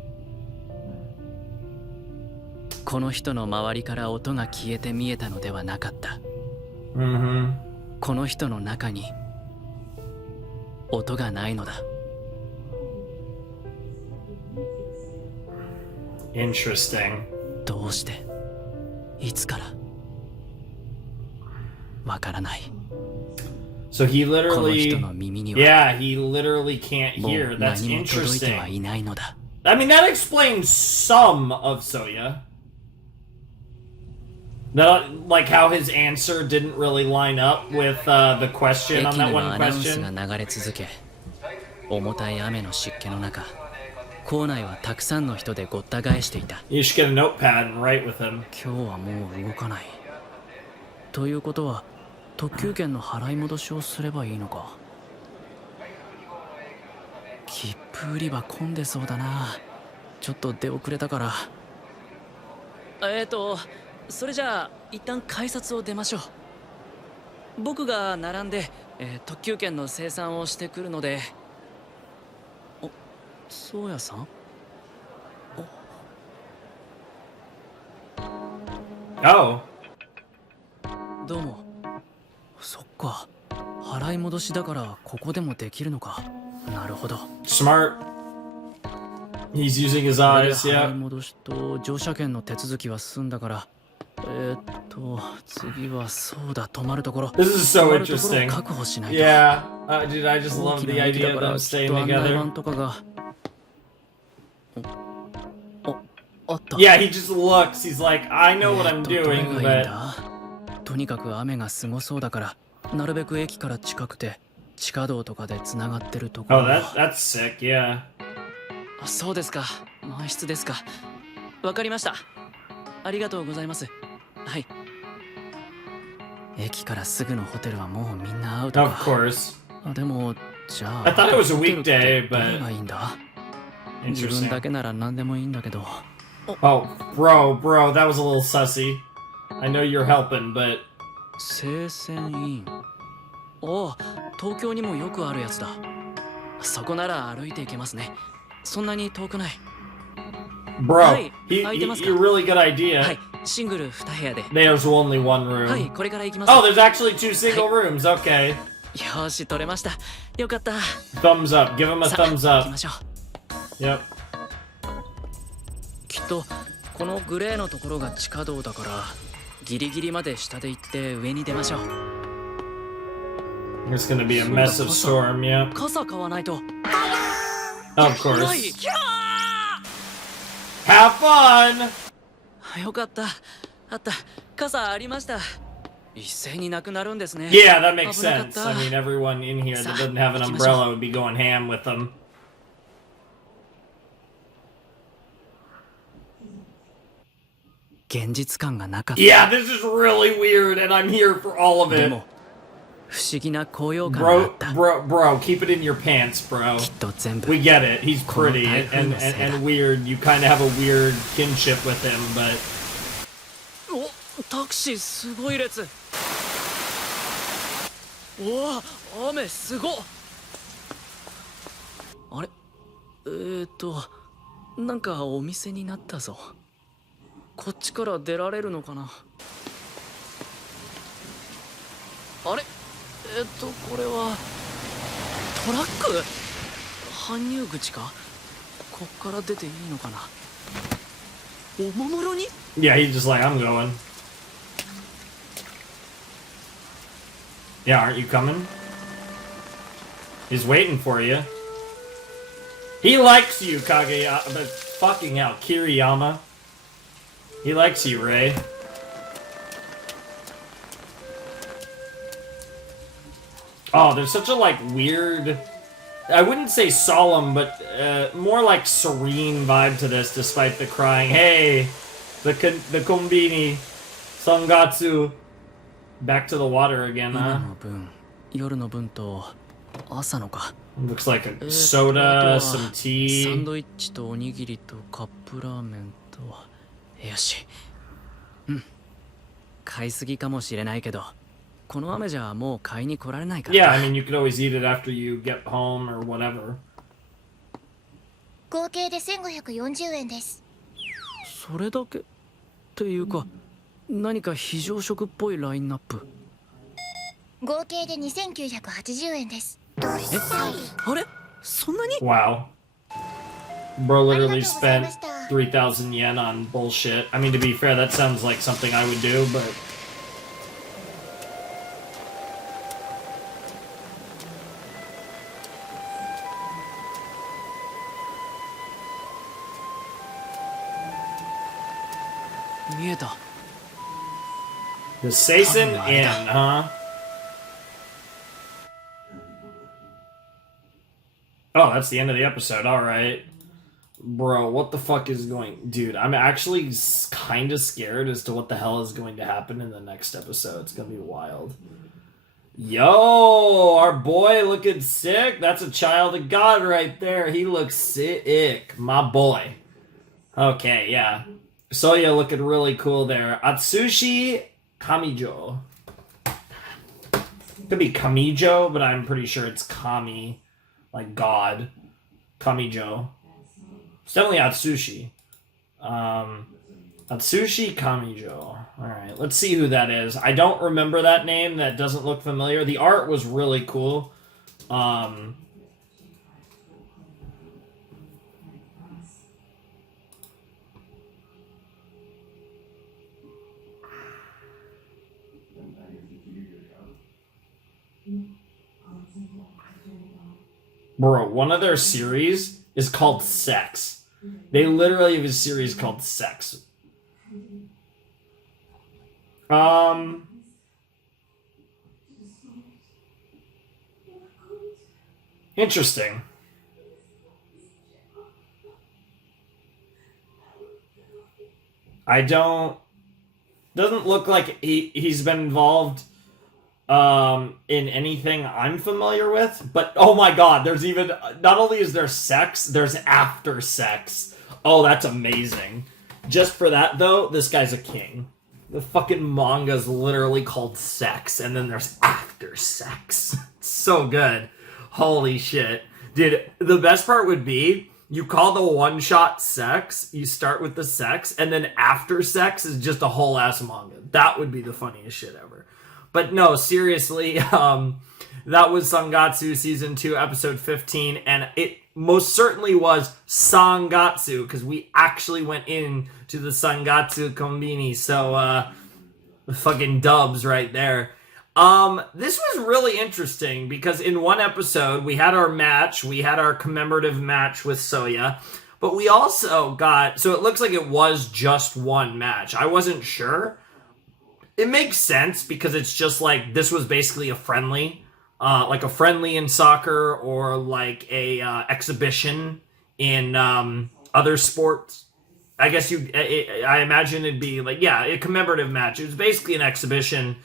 この人の周りから音が消えて見えたのではなかった。この人の中に音がないのだ。Interesting. どうして、いつから、わからない。 So he literally, この人の耳には yeah, he literally can't も hear. う That's 何も届いては interesting. いないのだ。I mean, that explains some of Soya. Like how his answer didn't really line up with the question on 駅 that には one アナウンス question. が流れ続け、重たい雨の湿気の中、校内はたくさんの人でごった返していた。 You should get a notepad and write with him. 今日はもう動かない。ということは、特急券の払い戻しをすればいいのか。切符売り場混んでそうだな。ちょっと出遅れたからそれじゃあ一旦改札を出ましょう。僕が並んで、特急券の生産をしてくるので。お、そうやさん。Oh. どうも。そっか。払い戻しだからここでもできるのか。なるほど。Smart. He's using his これで eyes, 払い yeah. 戻しと乗車券の手続きは済んだから。次はそうだ、止まるところ。 This is so 止まるところを interesting. 確保しないと。Yeah. Dude, I just 大 love き the な駅だ idea か of them らきっ staying と案内 together. 板とかが。あった。Yeah, he just looks. He's like, I know what I'm どれ doing, がいいん but だ？とにかく雨がすごそうだから、なるべく駅から近くて地下道とかでつながってるところ。 oh, that's sick. Yeah. あ、そうですか。満室ですか。わかりました。ありがとうございます。はい。駅からすぐのホテルはもうみんなアウト Of か。course. あ、でもじゃあ I thought it was a ホテルって weekday, どれ but がいいんだ？自分だ interesting. けなら何でもいいんだけど。 Oh, bro, that was a little sussy. I know you're helping, but 聖戦院。おう、東京にもよくあるやつだ。そこなら歩いていけますね。そんなに遠くない。 bro, はい、空いてますか？ you really good idea. はい、シングル2部屋で。 There's only one はい、 room. これから行きます。 Oh, there's actually 2 single rooms. Okay. よーし、取れました。よかった。 Thumbs up. Give him a さ thumbs 行き up. ましょう。 Yep. きっとこのグレーのところが地下道だから、ギリギリまで下で行って上に出ましょう。 It's gonna be a mess of storm. Yep. 傘買わないと。 Of 暗い。 course. Have fun. よかった。あった。傘ありました。一斉になくなるんですね。 Yeah, that makes 危なかっ sense. た。 I mean, everyone in here that さあ、 doesn't have an 行きましょう。 umbrella would be going ham with them. 現実感がなかった。 Yeah, this is really weird, and I'm here for all of で it. も不思議な高揚感があ Bro, った。 bro, keep it in your pants, bro. きっと全部。 We get it. He's この pretty 台風 and のせいだ。 and weird. You kind of have a weird kinship with him, but お、タクシーすごい列。おお、雨すごっ。あれ、なんかお店になったぞ。こっちから出られるのかな。あれ、これはトラック？搬入口か？こっから出ていいのかな。おもむろに？ yeah, he's just like, I'm going. Yeah, aren't you coming? He's waiting for you. He likes you, Kageyama, but fucking hell, Kiriyama. He likes you, Ray. Oh, there's such a like weird, I wouldn't say solemn, but more like serene vibe to this, despite the crying. Hey, the kombini, sangatsu, back to the water again, 今 huh? の分、夜の分と朝のか。 Looks like a あと soda, は some サン tea. ドイッチとおにぎりとカップラーメンと。よし。うん。買いすぎかもしれないけど、この雨じゃもう買いに来られないから。 Yeah, I mean, you could always eat it after you get home or whatever. 合計で1540円です。それだけっていうか、何か非常食っぽいラインナップ。合計で2980円です。え、あれ？そんなに？ Wow. Bro literally spent 3,000 yen on bullshit. I mean, to be fair, that sounds like something I would do, but... The Seisen Inn, huh? Oh, that's the end of the episode. All right. Bro, what the fuck is going... Dude, I'm actually kind of scared as to what the hell is going to happen in the next episode. It's going to be wild. Yo, our boy looking sick. That's a child of God right there. He looks sick. My boy. Okay, yeah. Soya looking really cool there. Atsushi Kamijo. Could be Kamijo, but I'm pretty sure it's Kami, like God. Kamijo. It's definitely Atsushi. Atsushi Kamijo. Alright, let's see who that is. I don't remember that name. That doesn't look familiar. The art was really cool. Bro, one of their series is called Sex. They literally have a series called Sex. Interesting. Doesn't look like he's been involved in anything I'm familiar with, but oh my god, there's even, not only is there sex, there's after sex. Oh, that's amazing. Just for that though, this guy's a king. The fucking manga's literally called Sex, and then there's after sex. It's so good. Holy shit. Dude, the best part would be, you call the one-shot Sex, you start with the sex, and then after sex is just a whole ass manga. That would be the funniest shit ever. But no, seriously, that was Sangatsu Season 2, Episode 15, and it most certainly was Sangatsu, because we actually went in to the Sangatsu Konbini, so, fucking dubs right there. This was really interesting, because in one episode, we had our match, we had our commemorative match with Soya, but we also got, so it looks like it was just one match. I wasn't sure. It makes sense, because it's just like, this was basically a friendly, like a friendly in soccer, or like a exhibition in other sports. I guess I imagine it'd be like, yeah, a commemorative match. It was basically an exhibition,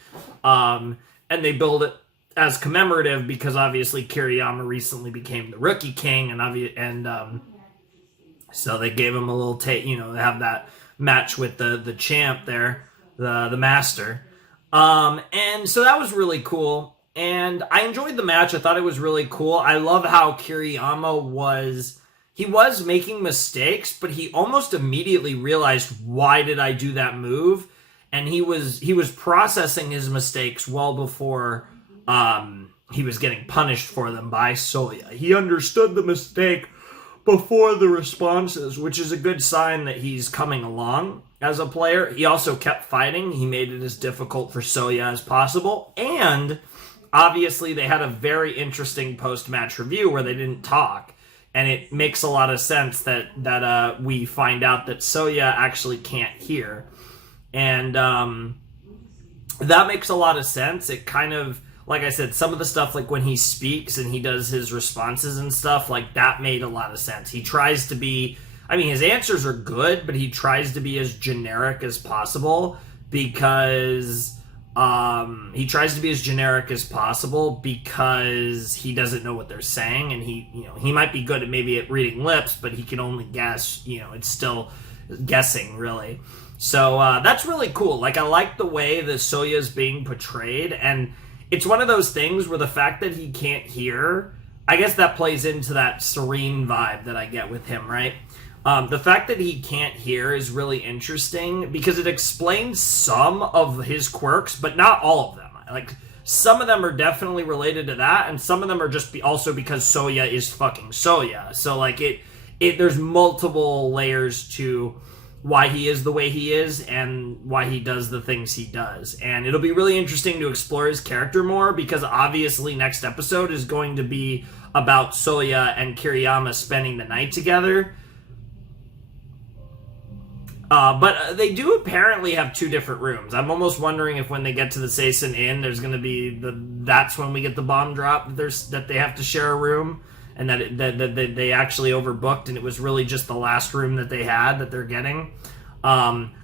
and they build it as commemorative because obviously Kiriyama recently became the Rookie King, and so they gave him a little they have that match with the champ there, the master, and so that was really cool. And I enjoyed the match. I thought it was really cool. I love how Kiriyama was making mistakes, but he almost immediately realized, why did I do that move? And he was processing his mistakes well before he was getting punished for them by Soya. He understood the mistake before the responses, which is a good sign that he's coming along as a player. He also kept fighting. He made it as difficult for Soya as possible. And obviously they had a very interesting post-match review where they didn't talk. And it makes a lot of sense that we find out that Soya actually can't hear. And that makes a lot of sense. It kind of, like I said, some of the stuff, like when he speaks and he does his responses and stuff, like that made a lot of sense. He tries to be, I mean, his answers are good, but he tries to be as generic as possible because he doesn't know what they're saying, and he might be good at reading lips, but he can only guess. It's still guessing, really. So that's really cool. Like, I like the way that Soya is being portrayed, and it's one of those things where the fact that he can't hear, I guess that plays into that serene vibe that I get with him, right? The fact that he can't hear is really interesting because it explains some of his quirks, but not all of them. Like, some of them are definitely related to that, and some of them are just also because Soya is fucking Soya. So, like, there's multiple layers to why he is the way he is and why he does the things he does. And it'll be really interesting to explore his character more because obviously next episode is going to be about Soya and Kiriyama spending the night together. But they do apparently have two different rooms. I'm almost wondering if when they get to the Seisen Inn, there's going to be that's when we get the bomb drop that they have to share a room, and that they actually overbooked, and it was really just the last room that they had that they're getting.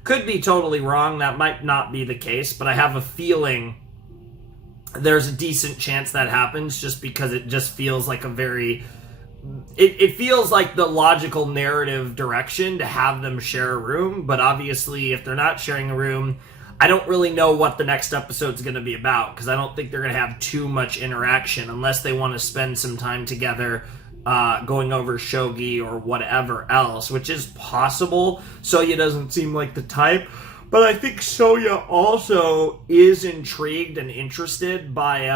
Could be totally wrong. That might not be the case, but I have a feeling there's a decent chance that happens just because it just feels like a very it feels like the logical narrative direction to have them share a room, but obviously if they're not sharing a room, I don't really know what the next episode's going to be about, because I don't think they're going to have too much interaction unless they want to spend some time together going over shogi or whatever else, which is possible. Soya doesn't seem like the type, but I think Soya also is intrigued and interested by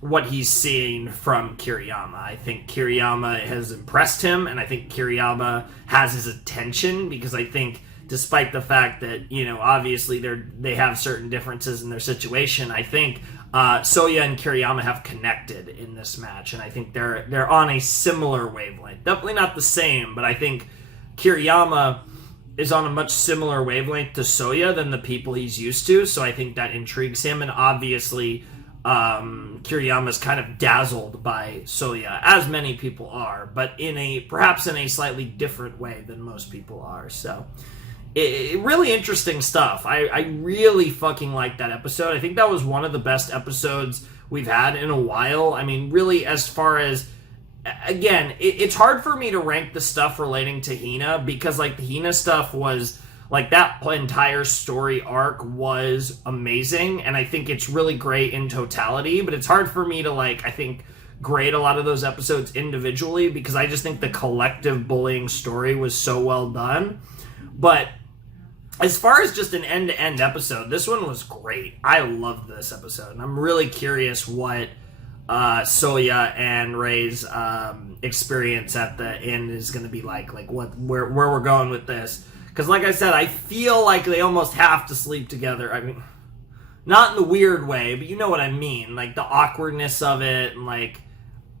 what he's seeing from Kiriyama. I think Kiriyama has impressed him, and I think Kiriyama has his attention, because I think despite the fact that, you know, obviously they have certain differences in their situation, I think Soya and Kiriyama have connected in this match, and I think they're on a similar wavelength. Definitely not the same, but I think Kiriyama is on a much similar wavelength to Soya than the people he's used to, so I think that intrigues him, and obviously Kiriyama's kind of dazzled by Soya, as many people are, but perhaps in a slightly different way than most people are. So really interesting stuff. I really fucking liked that episode. I think that was one of the best episodes we've had in a while. I mean, really, as far as, again, it's hard for me to rank the stuff relating to Hina, because like the Hina stuff was like, that entire story arc was amazing, and I think it's really great in totality, but it's hard for me to, like, I think, grade a lot of those episodes individually, because I just think the collective bullying story was so well done. But as far as just an end-to-end episode, this one was great. I loved this episode, and I'm really curious what Soya and Rei's experience at the end is going to be like where we're going with this. Because like I said, I feel like they almost have to sleep together. I mean, not in the weird way, but you know what I mean. Like, the awkwardness of it, and like,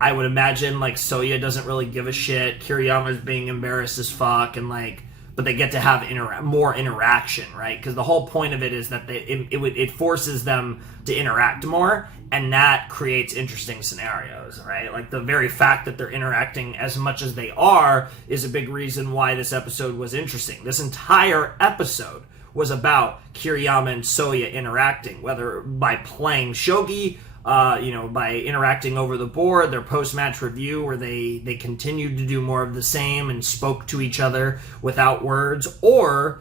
I would imagine, like, Soya doesn't really give a shit. Kiriyama's being embarrassed as fuck, and like, but they get to have more interaction, right? Because the whole point of it is that it forces them to interact more, and that creates interesting scenarios, right? Like, the very fact that they're interacting as much as they are is a big reason why this episode was interesting. This entire episode was about Kiriyama and Soya interacting, whether by playing shogi, by interacting over the board, their post-match review where they continued to do more of the same and spoke to each other without words, or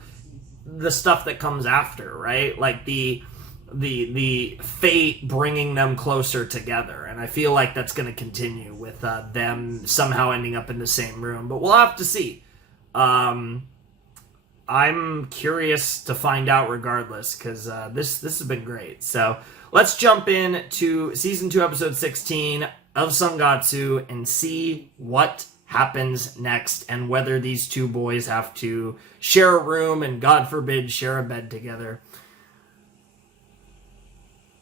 the stuff that comes after, right? Like the fate bringing them closer together. And I feel like that's going to continue with them somehow ending up in the same room, but we'll have to see. I'm curious to find out regardless, because this has been great. So let's jump in to Season 2, Episode 16 of Sangatsu and see what happens next, and whether these two boys have to share a room and, God forbid, share a bed together.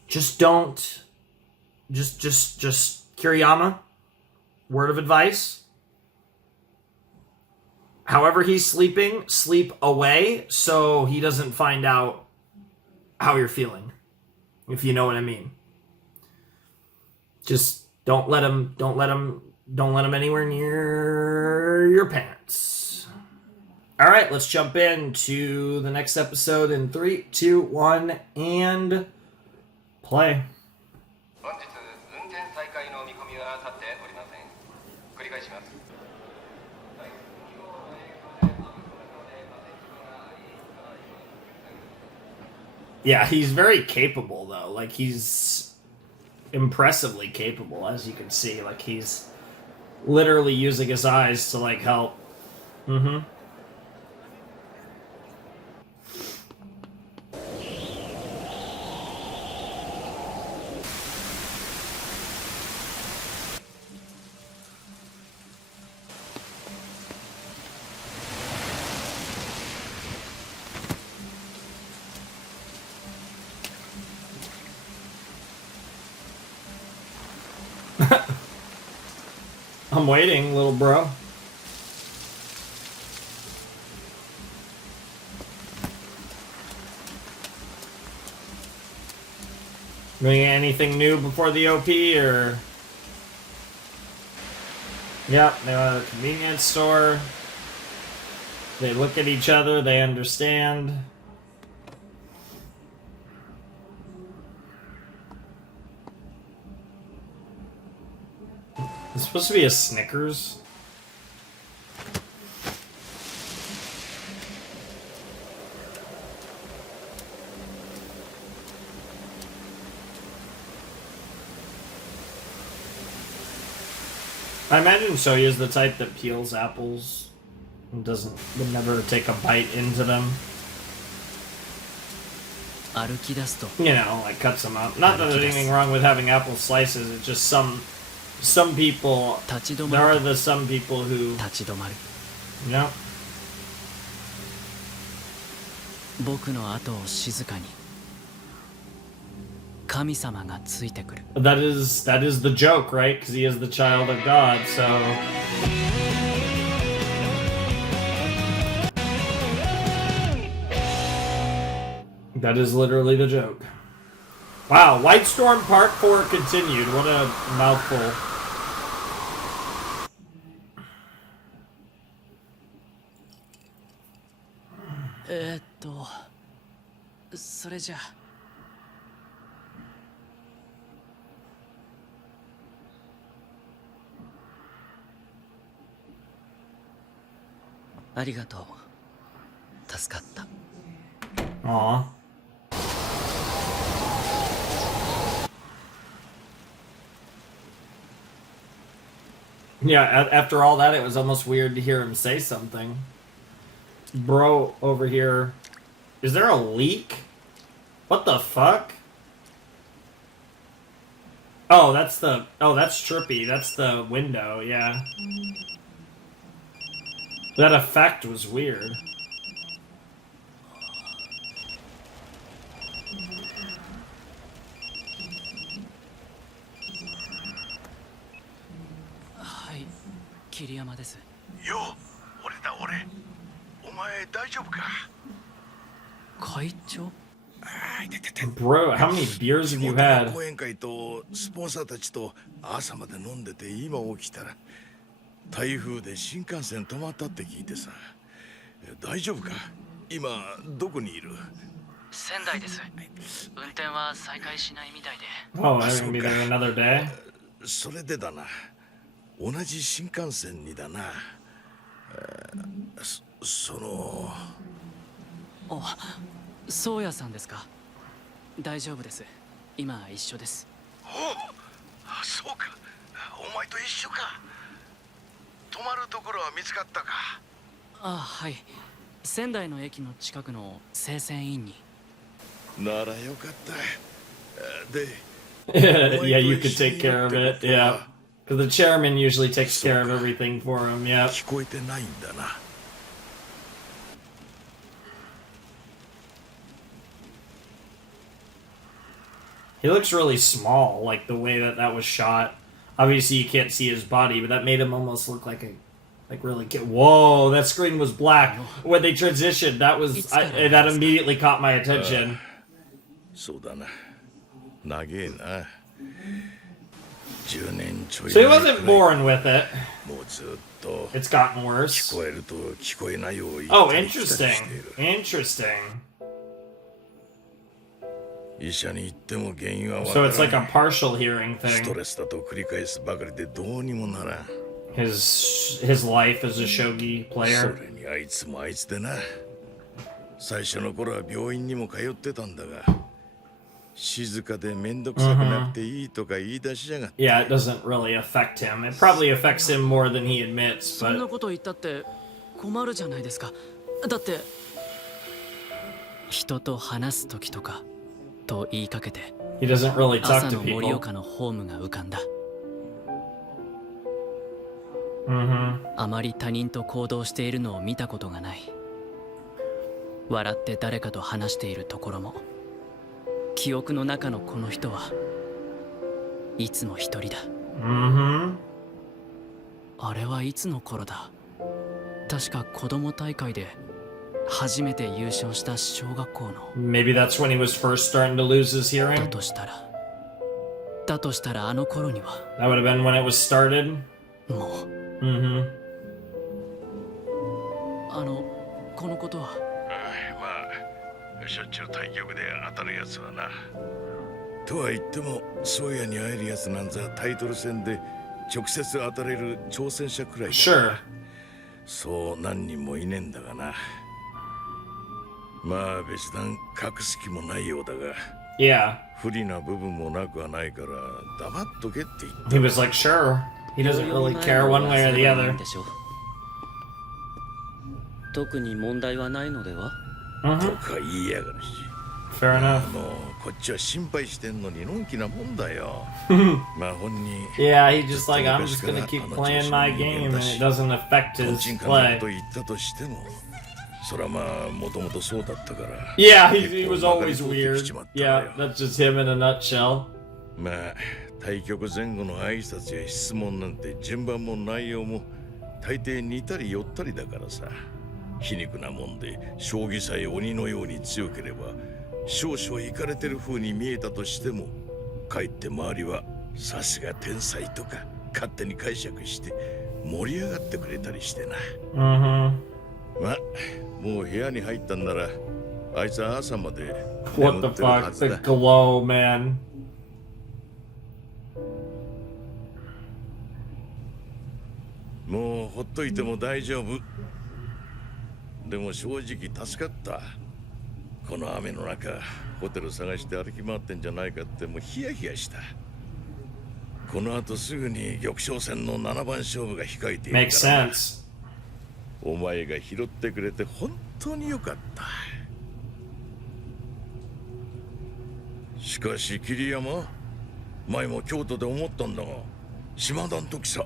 Just Kiriyama, word of advice. However he's sleeping, sleep away so he doesn't find out how you're feeling, if you know what I mean. Just don't let him anywhere near your pants. All right, let's jump into the next episode in 3, 2, 1, and play. Yeah, he's very capable, though. Like, he's impressively capable, as you can see. Like, he's literally using his eyes to, like, help. Mm-hmm. I'm waiting, little bro. Doing anything new before the OP, or? Yeah, they're at a convenience store. They look at each other, they understand. It's supposed to be a Snickers. I imagine Soya's the type that peels apples and would never take a bite into them. 歩き出すと You know, like cuts them up. Not that there's anything wrong with having apple slices. It's just some people. There are some people who. 立ち止まる No. 僕の後を静かに神様がついてくる That is the joke, right? Because he is the child of God. So. That is literally the joke. Wow, White Storm Part 4 continued. What a mouthful. Eh, それじゃありがとう。助かった。Aw. Yeah, after all that, it was almost weird to hear him say something. Bro, over here. Is there a leak? What the fuck? Oh, that's Trippy. That's the window, yeah. That effect was weird. Hi, 桐山です。よ、俺だ俺。お前大丈夫か？会長？ Bro, how many beers have you had? 講演会とスポンサーたちと朝まで飲んでて今起きたら台風で新幹線止まったって聞いてさ。大丈夫か？今どこにいる？仙台です。運転は再開しないみたいで。Oh, I'm gonna be there another day. それでだな。同じ新幹線にだな。その。お、宗谷さんですか？大丈夫です。今一緒です。お、そうか。お前と一緒か。泊まるところは見つかったか？あ、はい。仙台の駅の近くの生鮮院に。ならよかった。で、yeah, you could take care of it. Yeah, because the chairman usually takes care of everything for him. Yeah. 聞こえてないんだな。He looks really small, like the way that was shot. Obviously, you can't see his body, but that made him almost look like really. Whoa, that screen was black when they transitioned. That immediately caught my attention. そうだな。長えな。10年ちょい。So he wasn't born with it. もうずっと。It's gotten worse. 聞こえると聞こえないように。Oh, interesting. Interesting. So it's like a partial hearing thing. His life as a shogi player. あいつもあいつでな。最初の頃は病院にも通ってたんだが、静かでめんどくさくなくていいとか言い出しやがって。Yeah, it doesn't really affect him. It probably affects him more than he admits, そんなこと言ったって困るじゃないですか。だって人と話す時とか。と言いかけて He doesn't really talk 朝 to の people. 盛岡のホームが浮かんだ。あまり他人と行動しているのを見たことがない。笑って誰かと話しているところも。記憶の中のこの人はいつも一人だ。あれはいつの頃だ。確か子供大会で初めて優勝した小学校の。Maybe that's when he was first starting to lose his hearing. だとしたらあの頃には。That would have been when it was started. もう。このことは。まあ、しょっちゅう対局で当たるやつはな。とは言っても、宗谷に会えるやつなんざタイトル戦で直接当たれる挑戦者くらいだ。Sure. そう何人もいねえんだがな。まあ別段隠す気もないようだが。Yeah. 不利な部分もなくはないから黙っとけって言った。 He was like, sure. He doesn't really care one way or the other. 特に問題はないのでは？とか言いやがるし。Fair enough. もうこっちは心配してんのにのんきなもんだよ。まあ本人。Yeah, he's just like, I'm just gonna keep playing my game and it doesn't affect his play. と言ったとしても、そらまあもともとそうだったから。Yeah, he was always weird. Yeah, that's just him in a nutshell. まあ対局前後の挨拶や質問なんて順番も内容も大抵似たり寄ったりだからさ。皮肉なもんで将棋さえ鬼のように強ければ少々イカれてる風に見えたとしてもかえって周りはさすが天才とか勝手に解釈して盛り上がってくれたりしてな。まあもう部屋に入ったんならあいつは朝まで What the fuck? The glow, man. もうほっといても大丈夫。でも正直助かった。この雨の中ホテル探して歩き回ってんじゃないかってもうヒヤヒヤした。この後すぐに玉将戦の7番勝負が控えているから。Makes sense. お前が拾ってくれて本当によかった。しかし桐山、前も京都で思ったんだが、島田の時さ、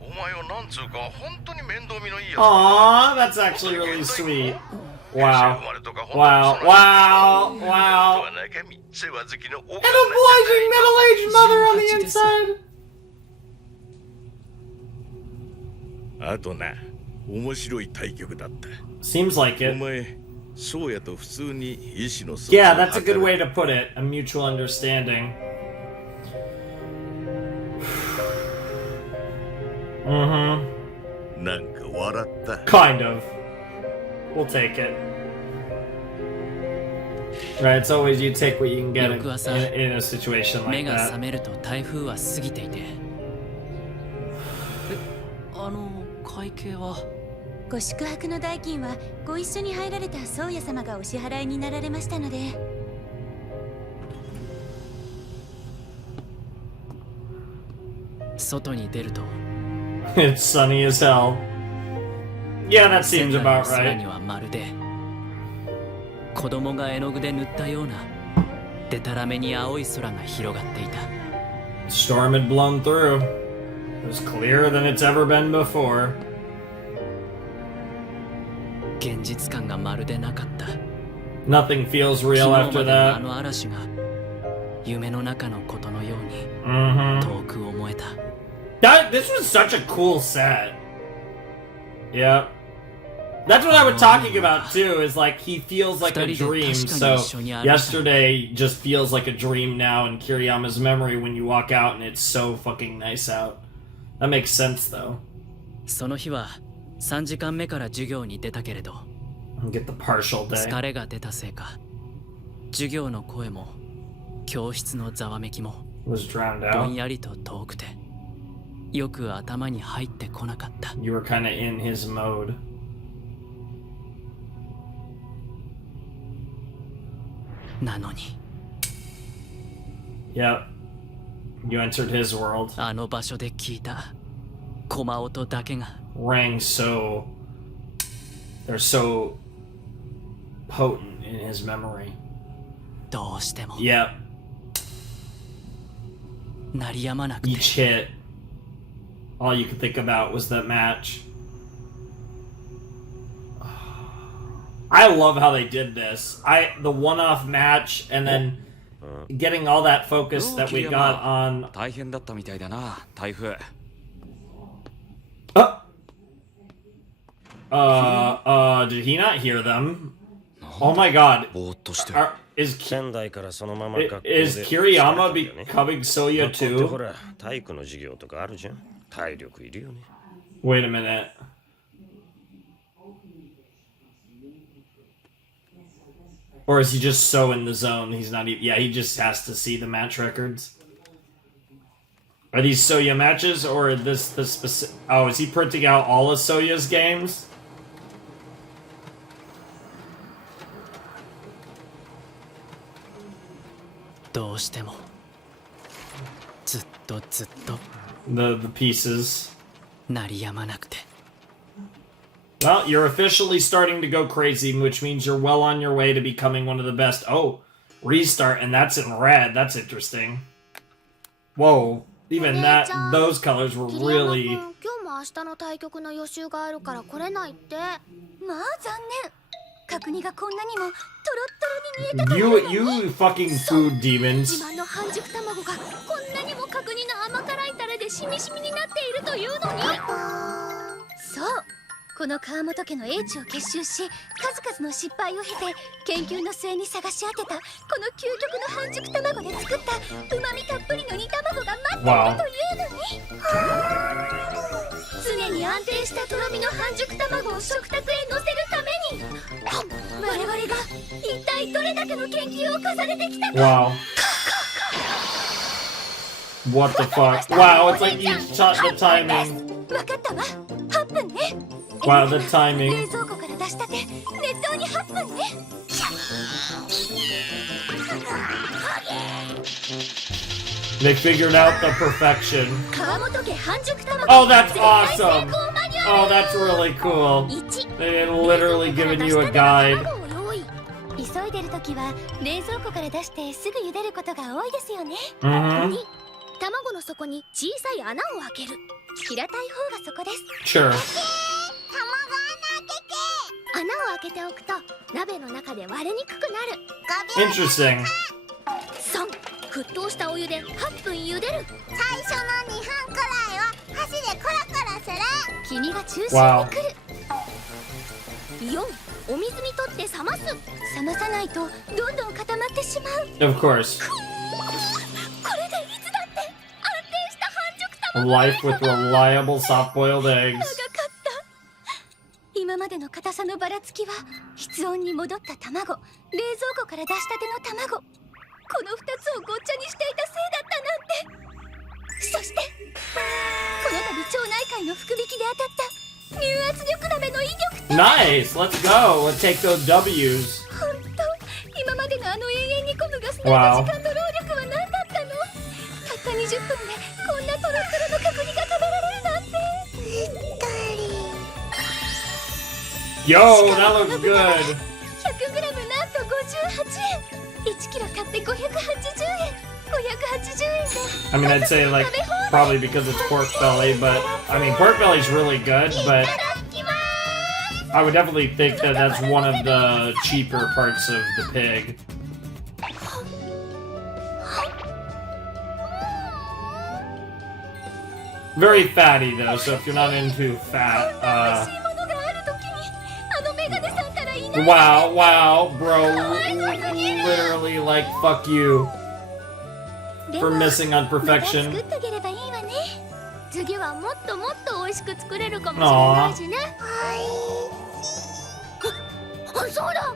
お前をなんつうか本当に面倒見のいいやつ。Aww, that's actually really sweet. Wow. Wow. Wow. Wow. An obliging middle-aged mother on the inside. あとな、面白い対局だった。 Seems like it. お前、そうやと普通に意志の疎通。 Yeah, that's a good way to put it. A mutual understanding. Mm-hmm. なんか笑った。 Kind of. We'll take it. Right, it's always you take what you can get in a situation like 目が that. 覚めると台風は過ぎていて。会計は？ご宿泊の代金はご一緒に入られた宗谷様がお支払いになられましたので。外に出ると。It's sunny as hell. Yeah, that seems about 空 right. にはまるで子供が絵の具で塗ったようなでたらめに青い空が広がっていた。 Storm had blown through. It was clearer than it's ever been before. 現実感がまるでなかった。 Nothing feels real 昨日 after までの that. の嵐が夢の中のことのように Mm-hmm. 遠く思えた。This was such a cool set. Yeah. That's what I was talking about too, is like he feels like a dream. So yesterday just feels like a dream now in Kiriyama's memory when you walk out and it's so fucking nice out. That makes sense though. その日は3時間目から授業に出たけれど Get the partial 疲 day. れが出たせいか授業の声も教室のざわめきも Was drowned ぼ out. んやりと遠くてよく頭に入ってこなかった。 You were kind of in his mode. なのに Yep. You entered his world. あの場所で聞いた駒音だけが Rang so. They're so potent in his memory. どうしても Yep. 鳴りやまなくて Each hit, all you could think about was that match. I love how they did this. The one-off match and then getting all that focus that we got on. 大変だったみたいだな、台風。Did he not hear them? Oh my god. ぼーっとして。Is 仙台からそのまま学校で Is Kiriyama becoming Soya 学校ってほ too? ら体育の授業とかあるじゃん。体力いるよね。 Wait a minute. Or is he just so in the zone? He's not even. Yeah, he just has to see the match records. Are these Soya matches or this the specific? Oh, is he printing out all of Soya's games? どうしてもずっと The pieces 鳴りやまなくて Well, you're officially starting to go crazy, which means you're well on your way to becoming one of the best. Oh, restart, and that's in red. That's interesting. Whoa, even that, those colors were really... 今日も明日の対局の予習があるから来れないって。まあ残念。角煮がこんなにもトロットロに煮えたから You fucking food demons. 自慢の半熟卵がこんなにも角煮の甘辛いタレでしみしみになっているというのに。そう。この川本家の英知を結集し、数々の失敗を経て研究の末に探し当てたこの究極の半熟卵で作ったうまみたっぷりの煮卵が待っているというのに、常に安定したとろみの半熟卵を食卓へ乗せるために我々が一体どれだけの研究を重ねてきたか。 Wow. What the fuck? Wow, it's like each shot the timing. わかったわ。8分ね。 Wow, the timing. 冷蔵庫から出したて熱湯に8分ね。 They figured out the perfection. 川本家半熟卵 Oh, that's awesome. Oh, that's really cool. They literally given you a guide. 急いでるときは冷蔵庫から出してすぐ茹でることが多いですよね。 Mhm. 2、卵の底に小さい穴を開ける。平たい方がそこです。 Sure. 穴を開けておくと鍋の中で割れにくくなる。 Interesting. 3、沸騰したお湯で8分茹でる。最初の2分くらいは箸でコロコロする。黄身が中心に来る。4、お水にとって冷ます。冷まさないとどんどん固まってしまう。 Of course. これでいつだって安定した半熟卵。 Life with reliable soft-boiled eggs. 今までの硬さのばらつきは室温に戻った卵、冷蔵庫から出したての卵、この2つをごっちゃにしていたせいだったなんて。そしてこの度町内会の福引きで当たった乳圧力鍋の威力と Nice! Let's go! Let's take those W's. 本当、今までのあの永遠に込むガスなんて時間と労力は何だったの。たった20分でこんなトロトロの角煮が食べられるなんて。 Yo, that looks good. 100g なんと58円。1キロ買って580円。580円で。 I mean, I'd say, like, probably because it's pork belly, but, I mean, pork belly's really good, but I would definitely think that that's one of the cheaper parts of the pig. Very fatty, though, so if you're not into fat, wow, bro, literally, like, fuck you for missing on perfection. 次はもっともっと美味しく作れるかもしれないしね。そうだ。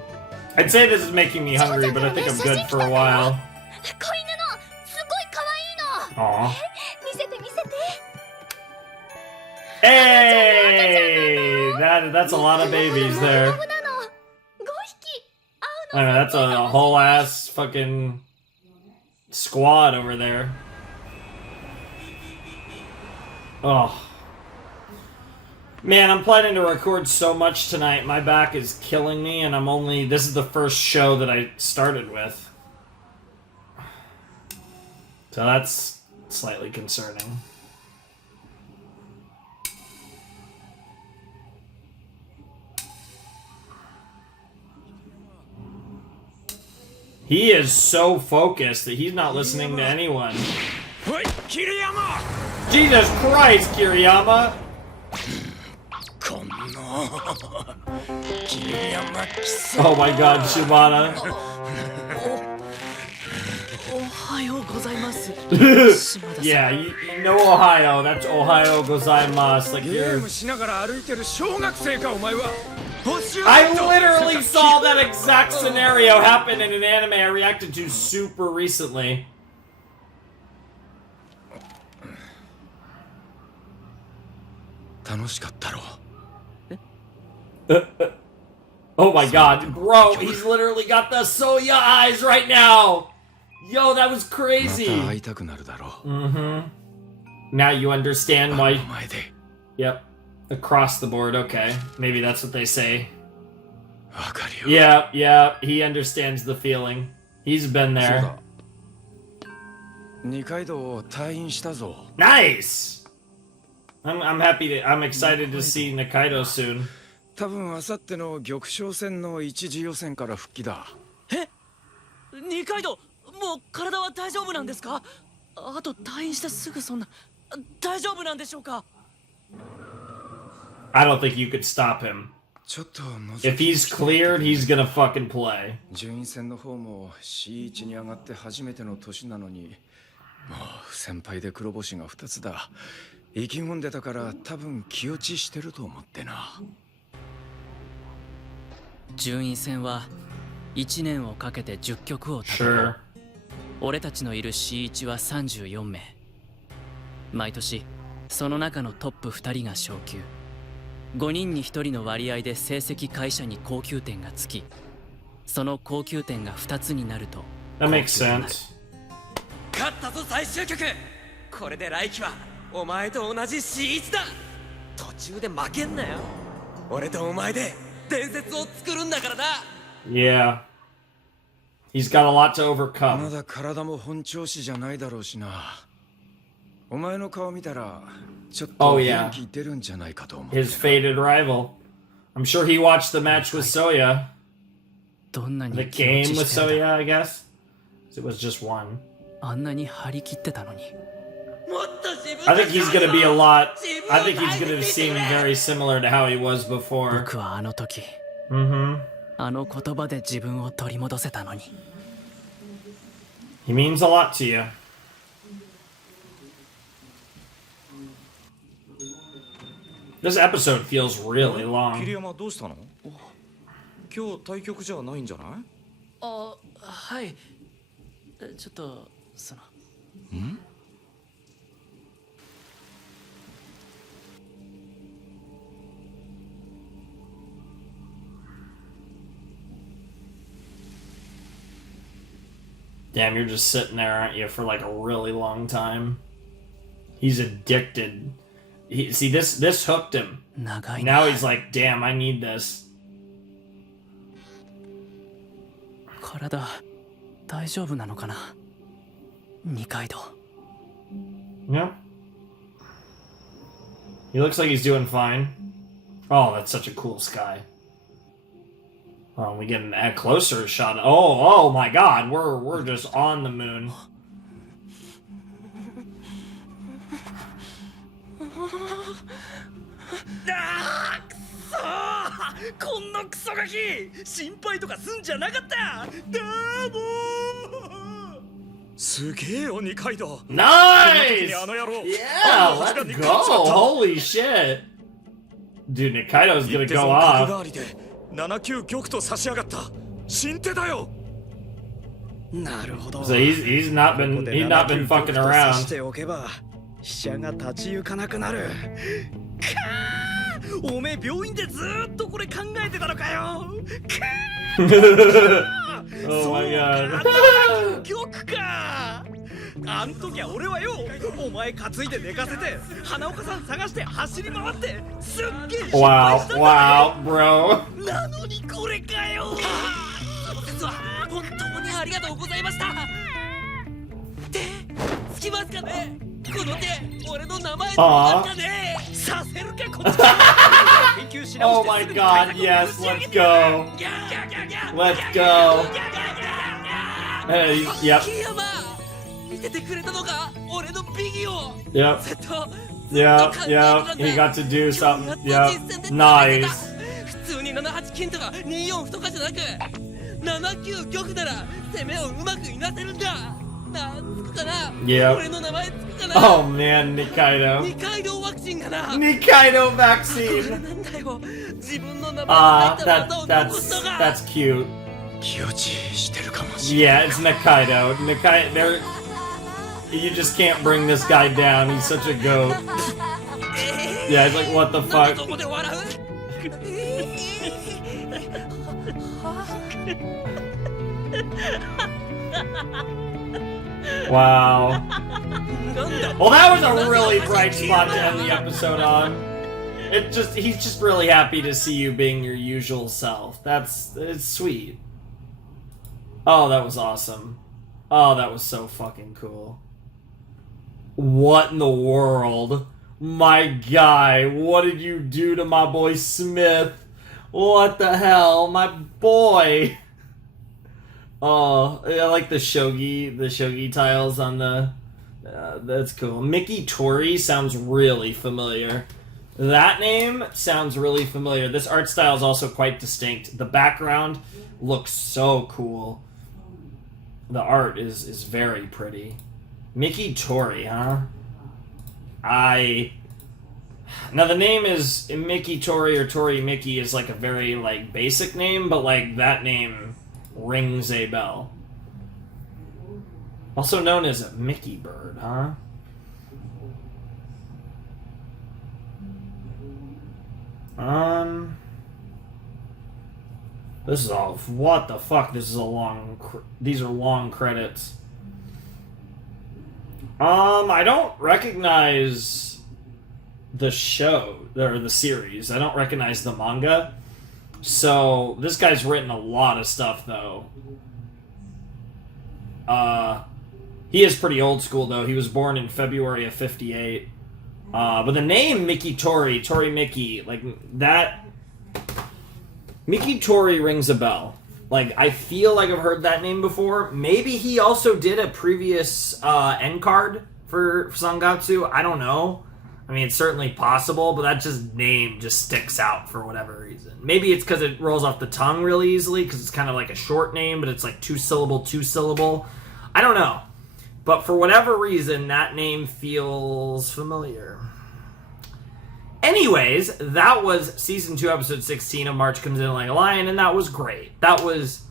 I'd say this is making me hungry, but I think I'm good for a while. 子犬のすごい可愛いの。 Aw. 見せて見せて。 Hey! That's a lot of babies there. I mean, that's a whole ass fucking squad over there. Oh. Man, I'm planning to record so much tonight. My back is killing me, and this is the first show that I started with. So that's slightly concerning. He is so focused that he's not listening to anyone. Jesus Christ, Kiriyama! Oh my god, Shibata. Yeah, you know Ohio, that's Ohio gozaimasu. Like you're... I literally saw that exact scenario happen in an anime I reacted to super recently. 楽しかったろ。Oh my god, bro, he's literally got the Soya eyes right now! Yo, that was また crazy! 会いたくなるだろう。 Mm-hmm. Now you understand why... お前で Yep. Across the board, okay. Maybe that's what they say. わかるよ。 Yeah, yeah, he understands the feeling. He's been そう there. だ。二階堂を退院したぞ。 Nice! I'm happy to... I'm excited to see Nikaido soon. 多分明後日の玉章戦の一次予選から復帰だ。え、二階堂、もう体は大丈夫なんですか？あと退院してすぐそんな大丈夫なんでしょうか？ I don't think you could stop him. ちょっと If he's cleared, he's gonna fucking play. 順位戦の方も C1 に上がって初めての年なのに、もう先輩で黒星が2つだ。意気込んでたから多分気落ちしてると思ってな。順位戦は1年をかけて10曲を戦う。 Sure. 俺たちのいる C1 は34名。毎年その中のトップ2人が昇級。5人に1人の割合で成績会社に高級点がつき、その高級点が2つになると That makes sense. 勝ったぞ最終局。これで来季はお前と同じ C1 だ。途中で負けんなよ。俺とお前で伝説を作るんだからな。 Yeah. He's got a lot to ま overcome. だ体も本調子じゃないだろうしな。お前の顔見たらちょっ Oh, と yeah. 元気出るんじゃないかと思う。 His faded rival. I'm sure he watched the match with Soya. どんな The に気落 game ち with してんだ。 Soya, I guess. It was just one. あんなに張り切ってたのに。 I think he's gonna be a lot. I think he's gonna seem very similar to how he was before. 僕はあの時、 Mm-hmm. あの言葉で自分を取り戻せたのに。 He means a lot to you. This episode feels really 桐 long. 山どうしたの？今日対局じゃないんじゃない？あ、はい。ちょっとその。んDamn, you're just sitting there, aren't you, for like a really long time. He's addicted. See, this hooked him. 長い Now な。 he's like, damn, I need this. 体大丈夫なのかな？二階堂。 Yeah. He looks like he's doing fine. Oh, that's such a cool sky. Oh, we get a closer shot. Oh my God, we're just on the moon. あーくそー、こんなクソガキ心配とかすんじゃなかった。だーもー。すげえよ二階堂。 Nice! あの野郎。 Yeah, let's go! Holy shit! Dude, Nikaido's gonna go off. 代わりで7級玉と差し上がった新手だよ。なるほど。 So he's not been fucking さ around. しておけば飛車が立ち行かなくなる。おめえ病院でずーっとこれ考えてたのかよ。 Oh my god. 玉か。あん時は俺はよ、お前担いで寝かせて花岡さん探して走り回ってすっげえ心配 Wow, したんだよ。 wow, bro. なのにこれかよ。その説は本当にありがとうございました。手つきますかね。この手俺の名前つきますかね。させるかこっち。 Oh my god, yes, let's go. Let's go. Hey, yep. 桐山見ててくれたのか俺のビギを。 Yep. ずっと Yep, yep. He got to do something. Yep. Nice. 普通に78金とか24歩とかじゃなく7九玉なら攻めをうまくいなせるんだ。なんつくかな。 Yep. 俺の名前つくかな。 Oh man, Nikaido. 二階堂ワクチンがな。 Nikaido これ vaccine. なんだよ。自分の名前が入った技を残すのが。 That's cute. 気落ちしてるかもしれない。 Yeah, it's Nikaido. Nikaido, you just can't bring this guy down. He's such a goat. Yeah, it's like, what the fuck? そこで笑う Wow. Well, that was a really bright spot to end the episode on. He's just really happy to see you being your usual self. It's sweet. Oh, that was awesome. Oh, that was so fucking cool. What in the world? My guy, what did you do to my boy Smith? What the hell? My boy! Oh, I like the shogi tiles on the... that's cool. Mickey Tori sounds really familiar. That name sounds really familiar. This art style is also quite distinct. The background looks so cool. The art is very pretty. Mickey Tori, huh? Now the name is Mickey Tori or Tori Mickey is like a very like basic name, but like that name rings a bell. Also known as a Mickey Bird, huh? This is all... What the fuck? This is a long... These are long credits. I don't recognize the show, or the series. I don't recognize the manga. So, this guy's written a lot of stuff, though. He is pretty old school, though. He was born in February of 58. But the name Mickey Tori Mickey, like, that... Mickey Tori rings a bell. Like, I feel like I've heard that name before. Maybe he also did a previous end card for Sangatsu. I don't know. I mean, it's certainly possible, but that name just sticks out for whatever reason. Maybe it's because it rolls off the tongue really easily, because it's kind of like a short name, but it's like two syllable. I don't know. But for whatever reason, that name feels familiar. Anyways, that was Season 2, Episode 16 of March Comes In Like a Lion, and that was great. That was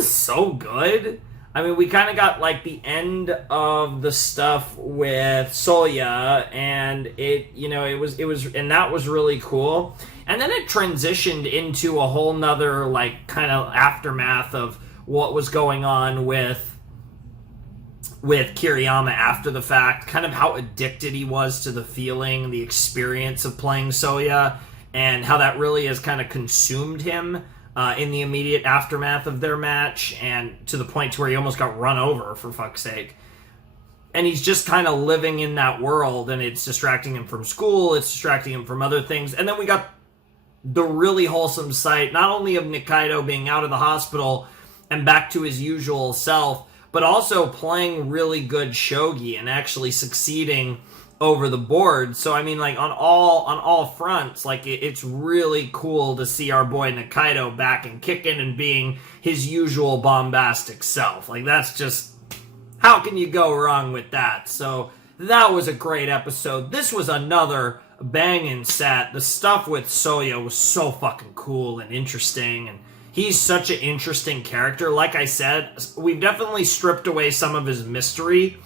so good. I mean, we kind of got, like, the end of the stuff with Soya, and and that was really cool. And then it transitioned into a whole nother, like, kind of aftermath of what was going on with Kiriyama after the fact, kind of how addicted he was to the feeling, the experience of playing Soya, and how that really has kind of consumed him in the immediate aftermath of their match, and to the point to where he almost got run over, for fuck's sake. And he's just kind of living in that world, and it's distracting him from school, it's distracting him from other things. And then we got the really wholesome sight, not only of Nikaido being out of the hospital and back to his usual self, but also playing really good shogi and actually succeeding over the board. So I mean, like, on all fronts, like, it's really cool to see our boy Nikaido back and kicking and being his usual bombastic self. Like, that's just, how can you go wrong with that? So that was a great episode. This was another banging set. The stuff with Soya was so fucking cool and interesting, and he's such an interesting character. Like I said, we've definitely stripped away some of his mystery.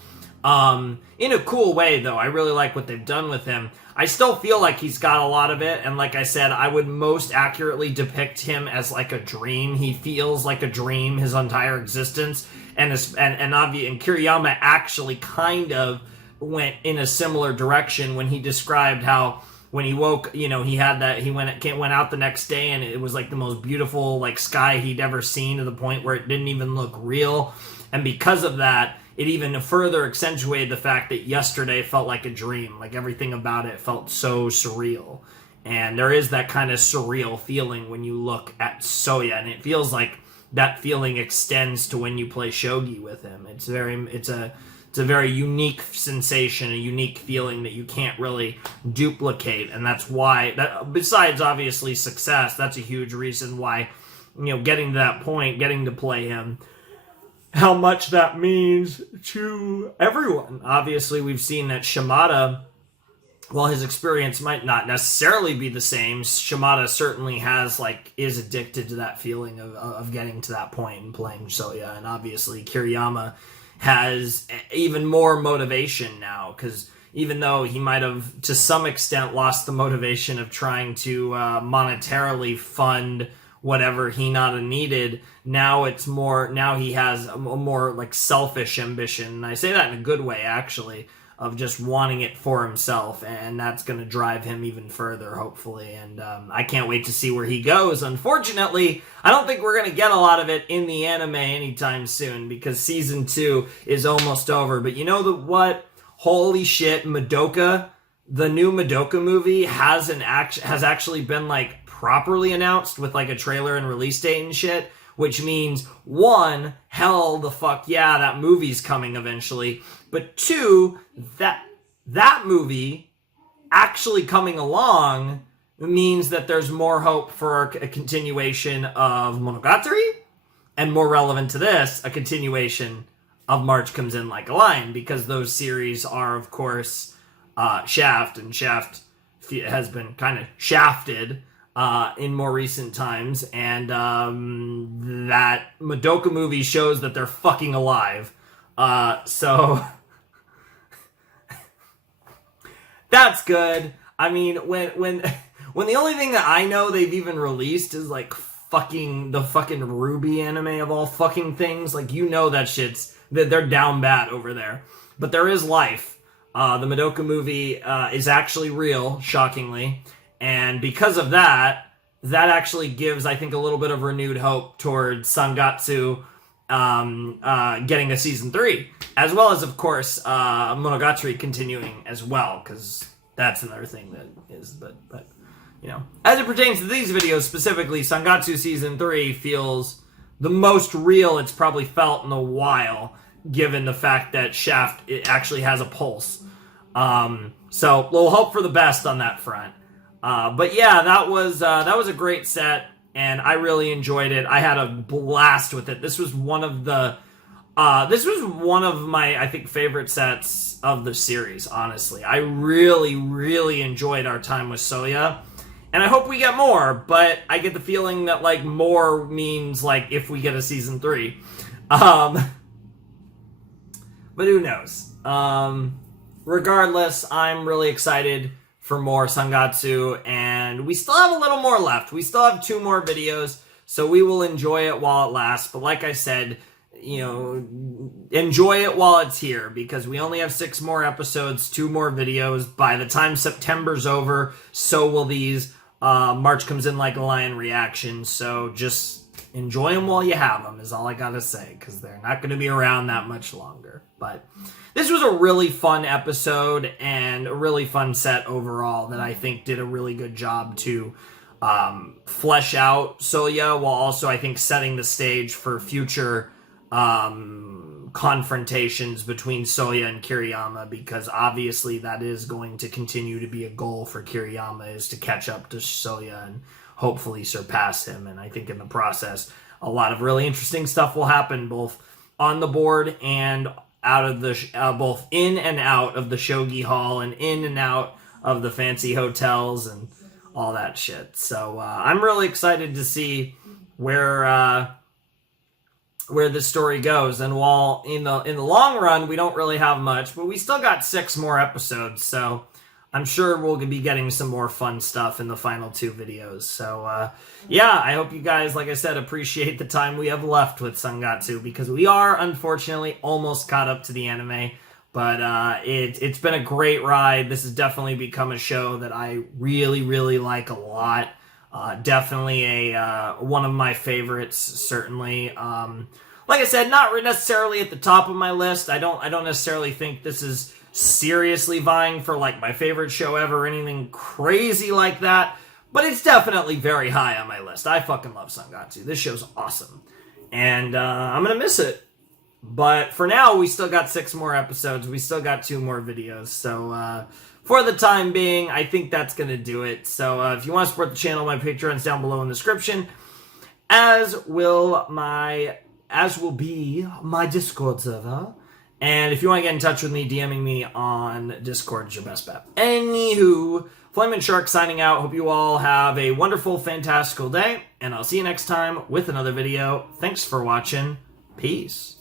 In a cool way, though. I really like what they've done with him. I still feel like he's got a lot of it, and like I said, I would most accurately depict him as like a dream. He feels like a dream his entire existence, and Kiriyama actually kind of went in a similar direction when he described how when he woke, he had that, he went out the next day and it was like the most beautiful like sky he'd ever seen, to the point where it didn't even look real. And because of that, it even further accentuated the fact that yesterday felt like a dream. Like, everything about it felt so surreal. And there is that kind of surreal feeling when you look at Soya, and it feels like that feeling extends to when you play shogi with him. It's a very unique sensation, a unique feeling that you can't really duplicate, and that's why, besides obviously success, that's a huge reason why, getting to that point, getting to play him, how much that means to everyone. Obviously, we've seen that Shimada, while his experience might not necessarily be the same, Shimada certainly is addicted to that feeling of getting to that point and playing Soya, and obviously Kiriyama has even more motivation now, because even though he might have, to some extent, lost the motivation of trying to monetarily fund whatever Hinata needed. Now he has a more like selfish ambition, and I say that in a good way, actually, of just wanting it for himself, and that's going to drive him even further, hopefully, and I can't wait to see where he goes. Unfortunately, I don't think we're going to get a lot of it in the anime anytime soon, because season 2 is almost over. But you know what? Holy shit, Madoka, the new Madoka movie has actually been like properly announced with like a trailer and release date and shit, which means 1, hell the fuck yeah, that movie's coming eventually, but 2, that movie actually coming along means that there's more hope for a continuation of Monogatari, and more relevant to this, a continuation of March Comes In Like a Lion, because those series are, of course, Shaft, and Shaft has been kind of shafted in more recent times, and that Madoka movie shows that they're fucking alive. So that's good. I mean, when the only thing that I know they've even released is like the fucking Ruby anime of all fucking things, like, you know, that they're down bad over there. But there is life. The Madoka movie is actually real, shockingly. And because of that actually gives, I think, a little bit of renewed hope towards Sangatsu getting a season 3, as well as, of course, Monogatari continuing as well, because that's another thing that is, but you know, as it pertains to these videos specifically, Sangatsu season 3 feels the most real it's probably felt in a while, given the fact that Shaft, it actually has a pulse. So we'll hope for the best on that front. But yeah, that was a great set, and I really enjoyed it. I had a blast with it. This was one of my, I think, favorite sets of the series, honestly. I really, really enjoyed our time with Soya, and I hope we get more, but I get the feeling that, like, more means, like, if we get a season 3. But who knows? Regardless, I'm really excited for more Sangatsu, and we still have a little more left. We still have 2 more videos, so we will enjoy it while it lasts. But like I said, you know, enjoy it while it's here, because we only have 6 more episodes, 2 more videos. By the time September's over, so will these March Comes In Like a Lion reactions. So just enjoy them while you have them, is all I gotta say, because they're not going to be around that much longer. But this was a really fun episode and a really fun set overall that I think did a really good job to flesh out Soya, while also, I think, setting the stage for future confrontations between Soya and Kiriyama, because obviously that is going to continue to be a goal for Kiriyama, is to catch up to Soya and hopefully surpass him. And I think in the process, a lot of really interesting stuff will happen, both on the board and out of the both in and out of the Shogi Hall, and in and out of the fancy hotels and all that shit. So I'm really excited to see where this story goes. And while in the long run we don't really have much, but we still got 6 more episodes, so I'm sure we'll be getting some more fun stuff in the final 2 videos. So, yeah, I hope you guys, like I said, appreciate the time we have left with Sangatsu, because we are, unfortunately, almost caught up to the anime. But it's been a great ride. This has definitely become a show that I really, really like a lot. Definitely one of my favorites, certainly. Like I said, not necessarily at the top of my list. I don't necessarily think this is seriously vying for, like, my favorite show ever or anything crazy like that, but it's definitely very high on my list. I fucking love Sangatsu. This show's awesome, and I'm gonna miss it. But for now, we still got 6 more episodes. We still got 2 more videos. So for the time being, I think that's gonna do it. So if you want to support the channel, my Patreon's down below in the description, as will be my Discord server. And if you want to get in touch with me, DMing me on Discord is your best bet. Anywho, Flamin' Shark signing out. Hope you all have a wonderful, fantastical day, and I'll see you next time with another video. Thanks for watching. Peace.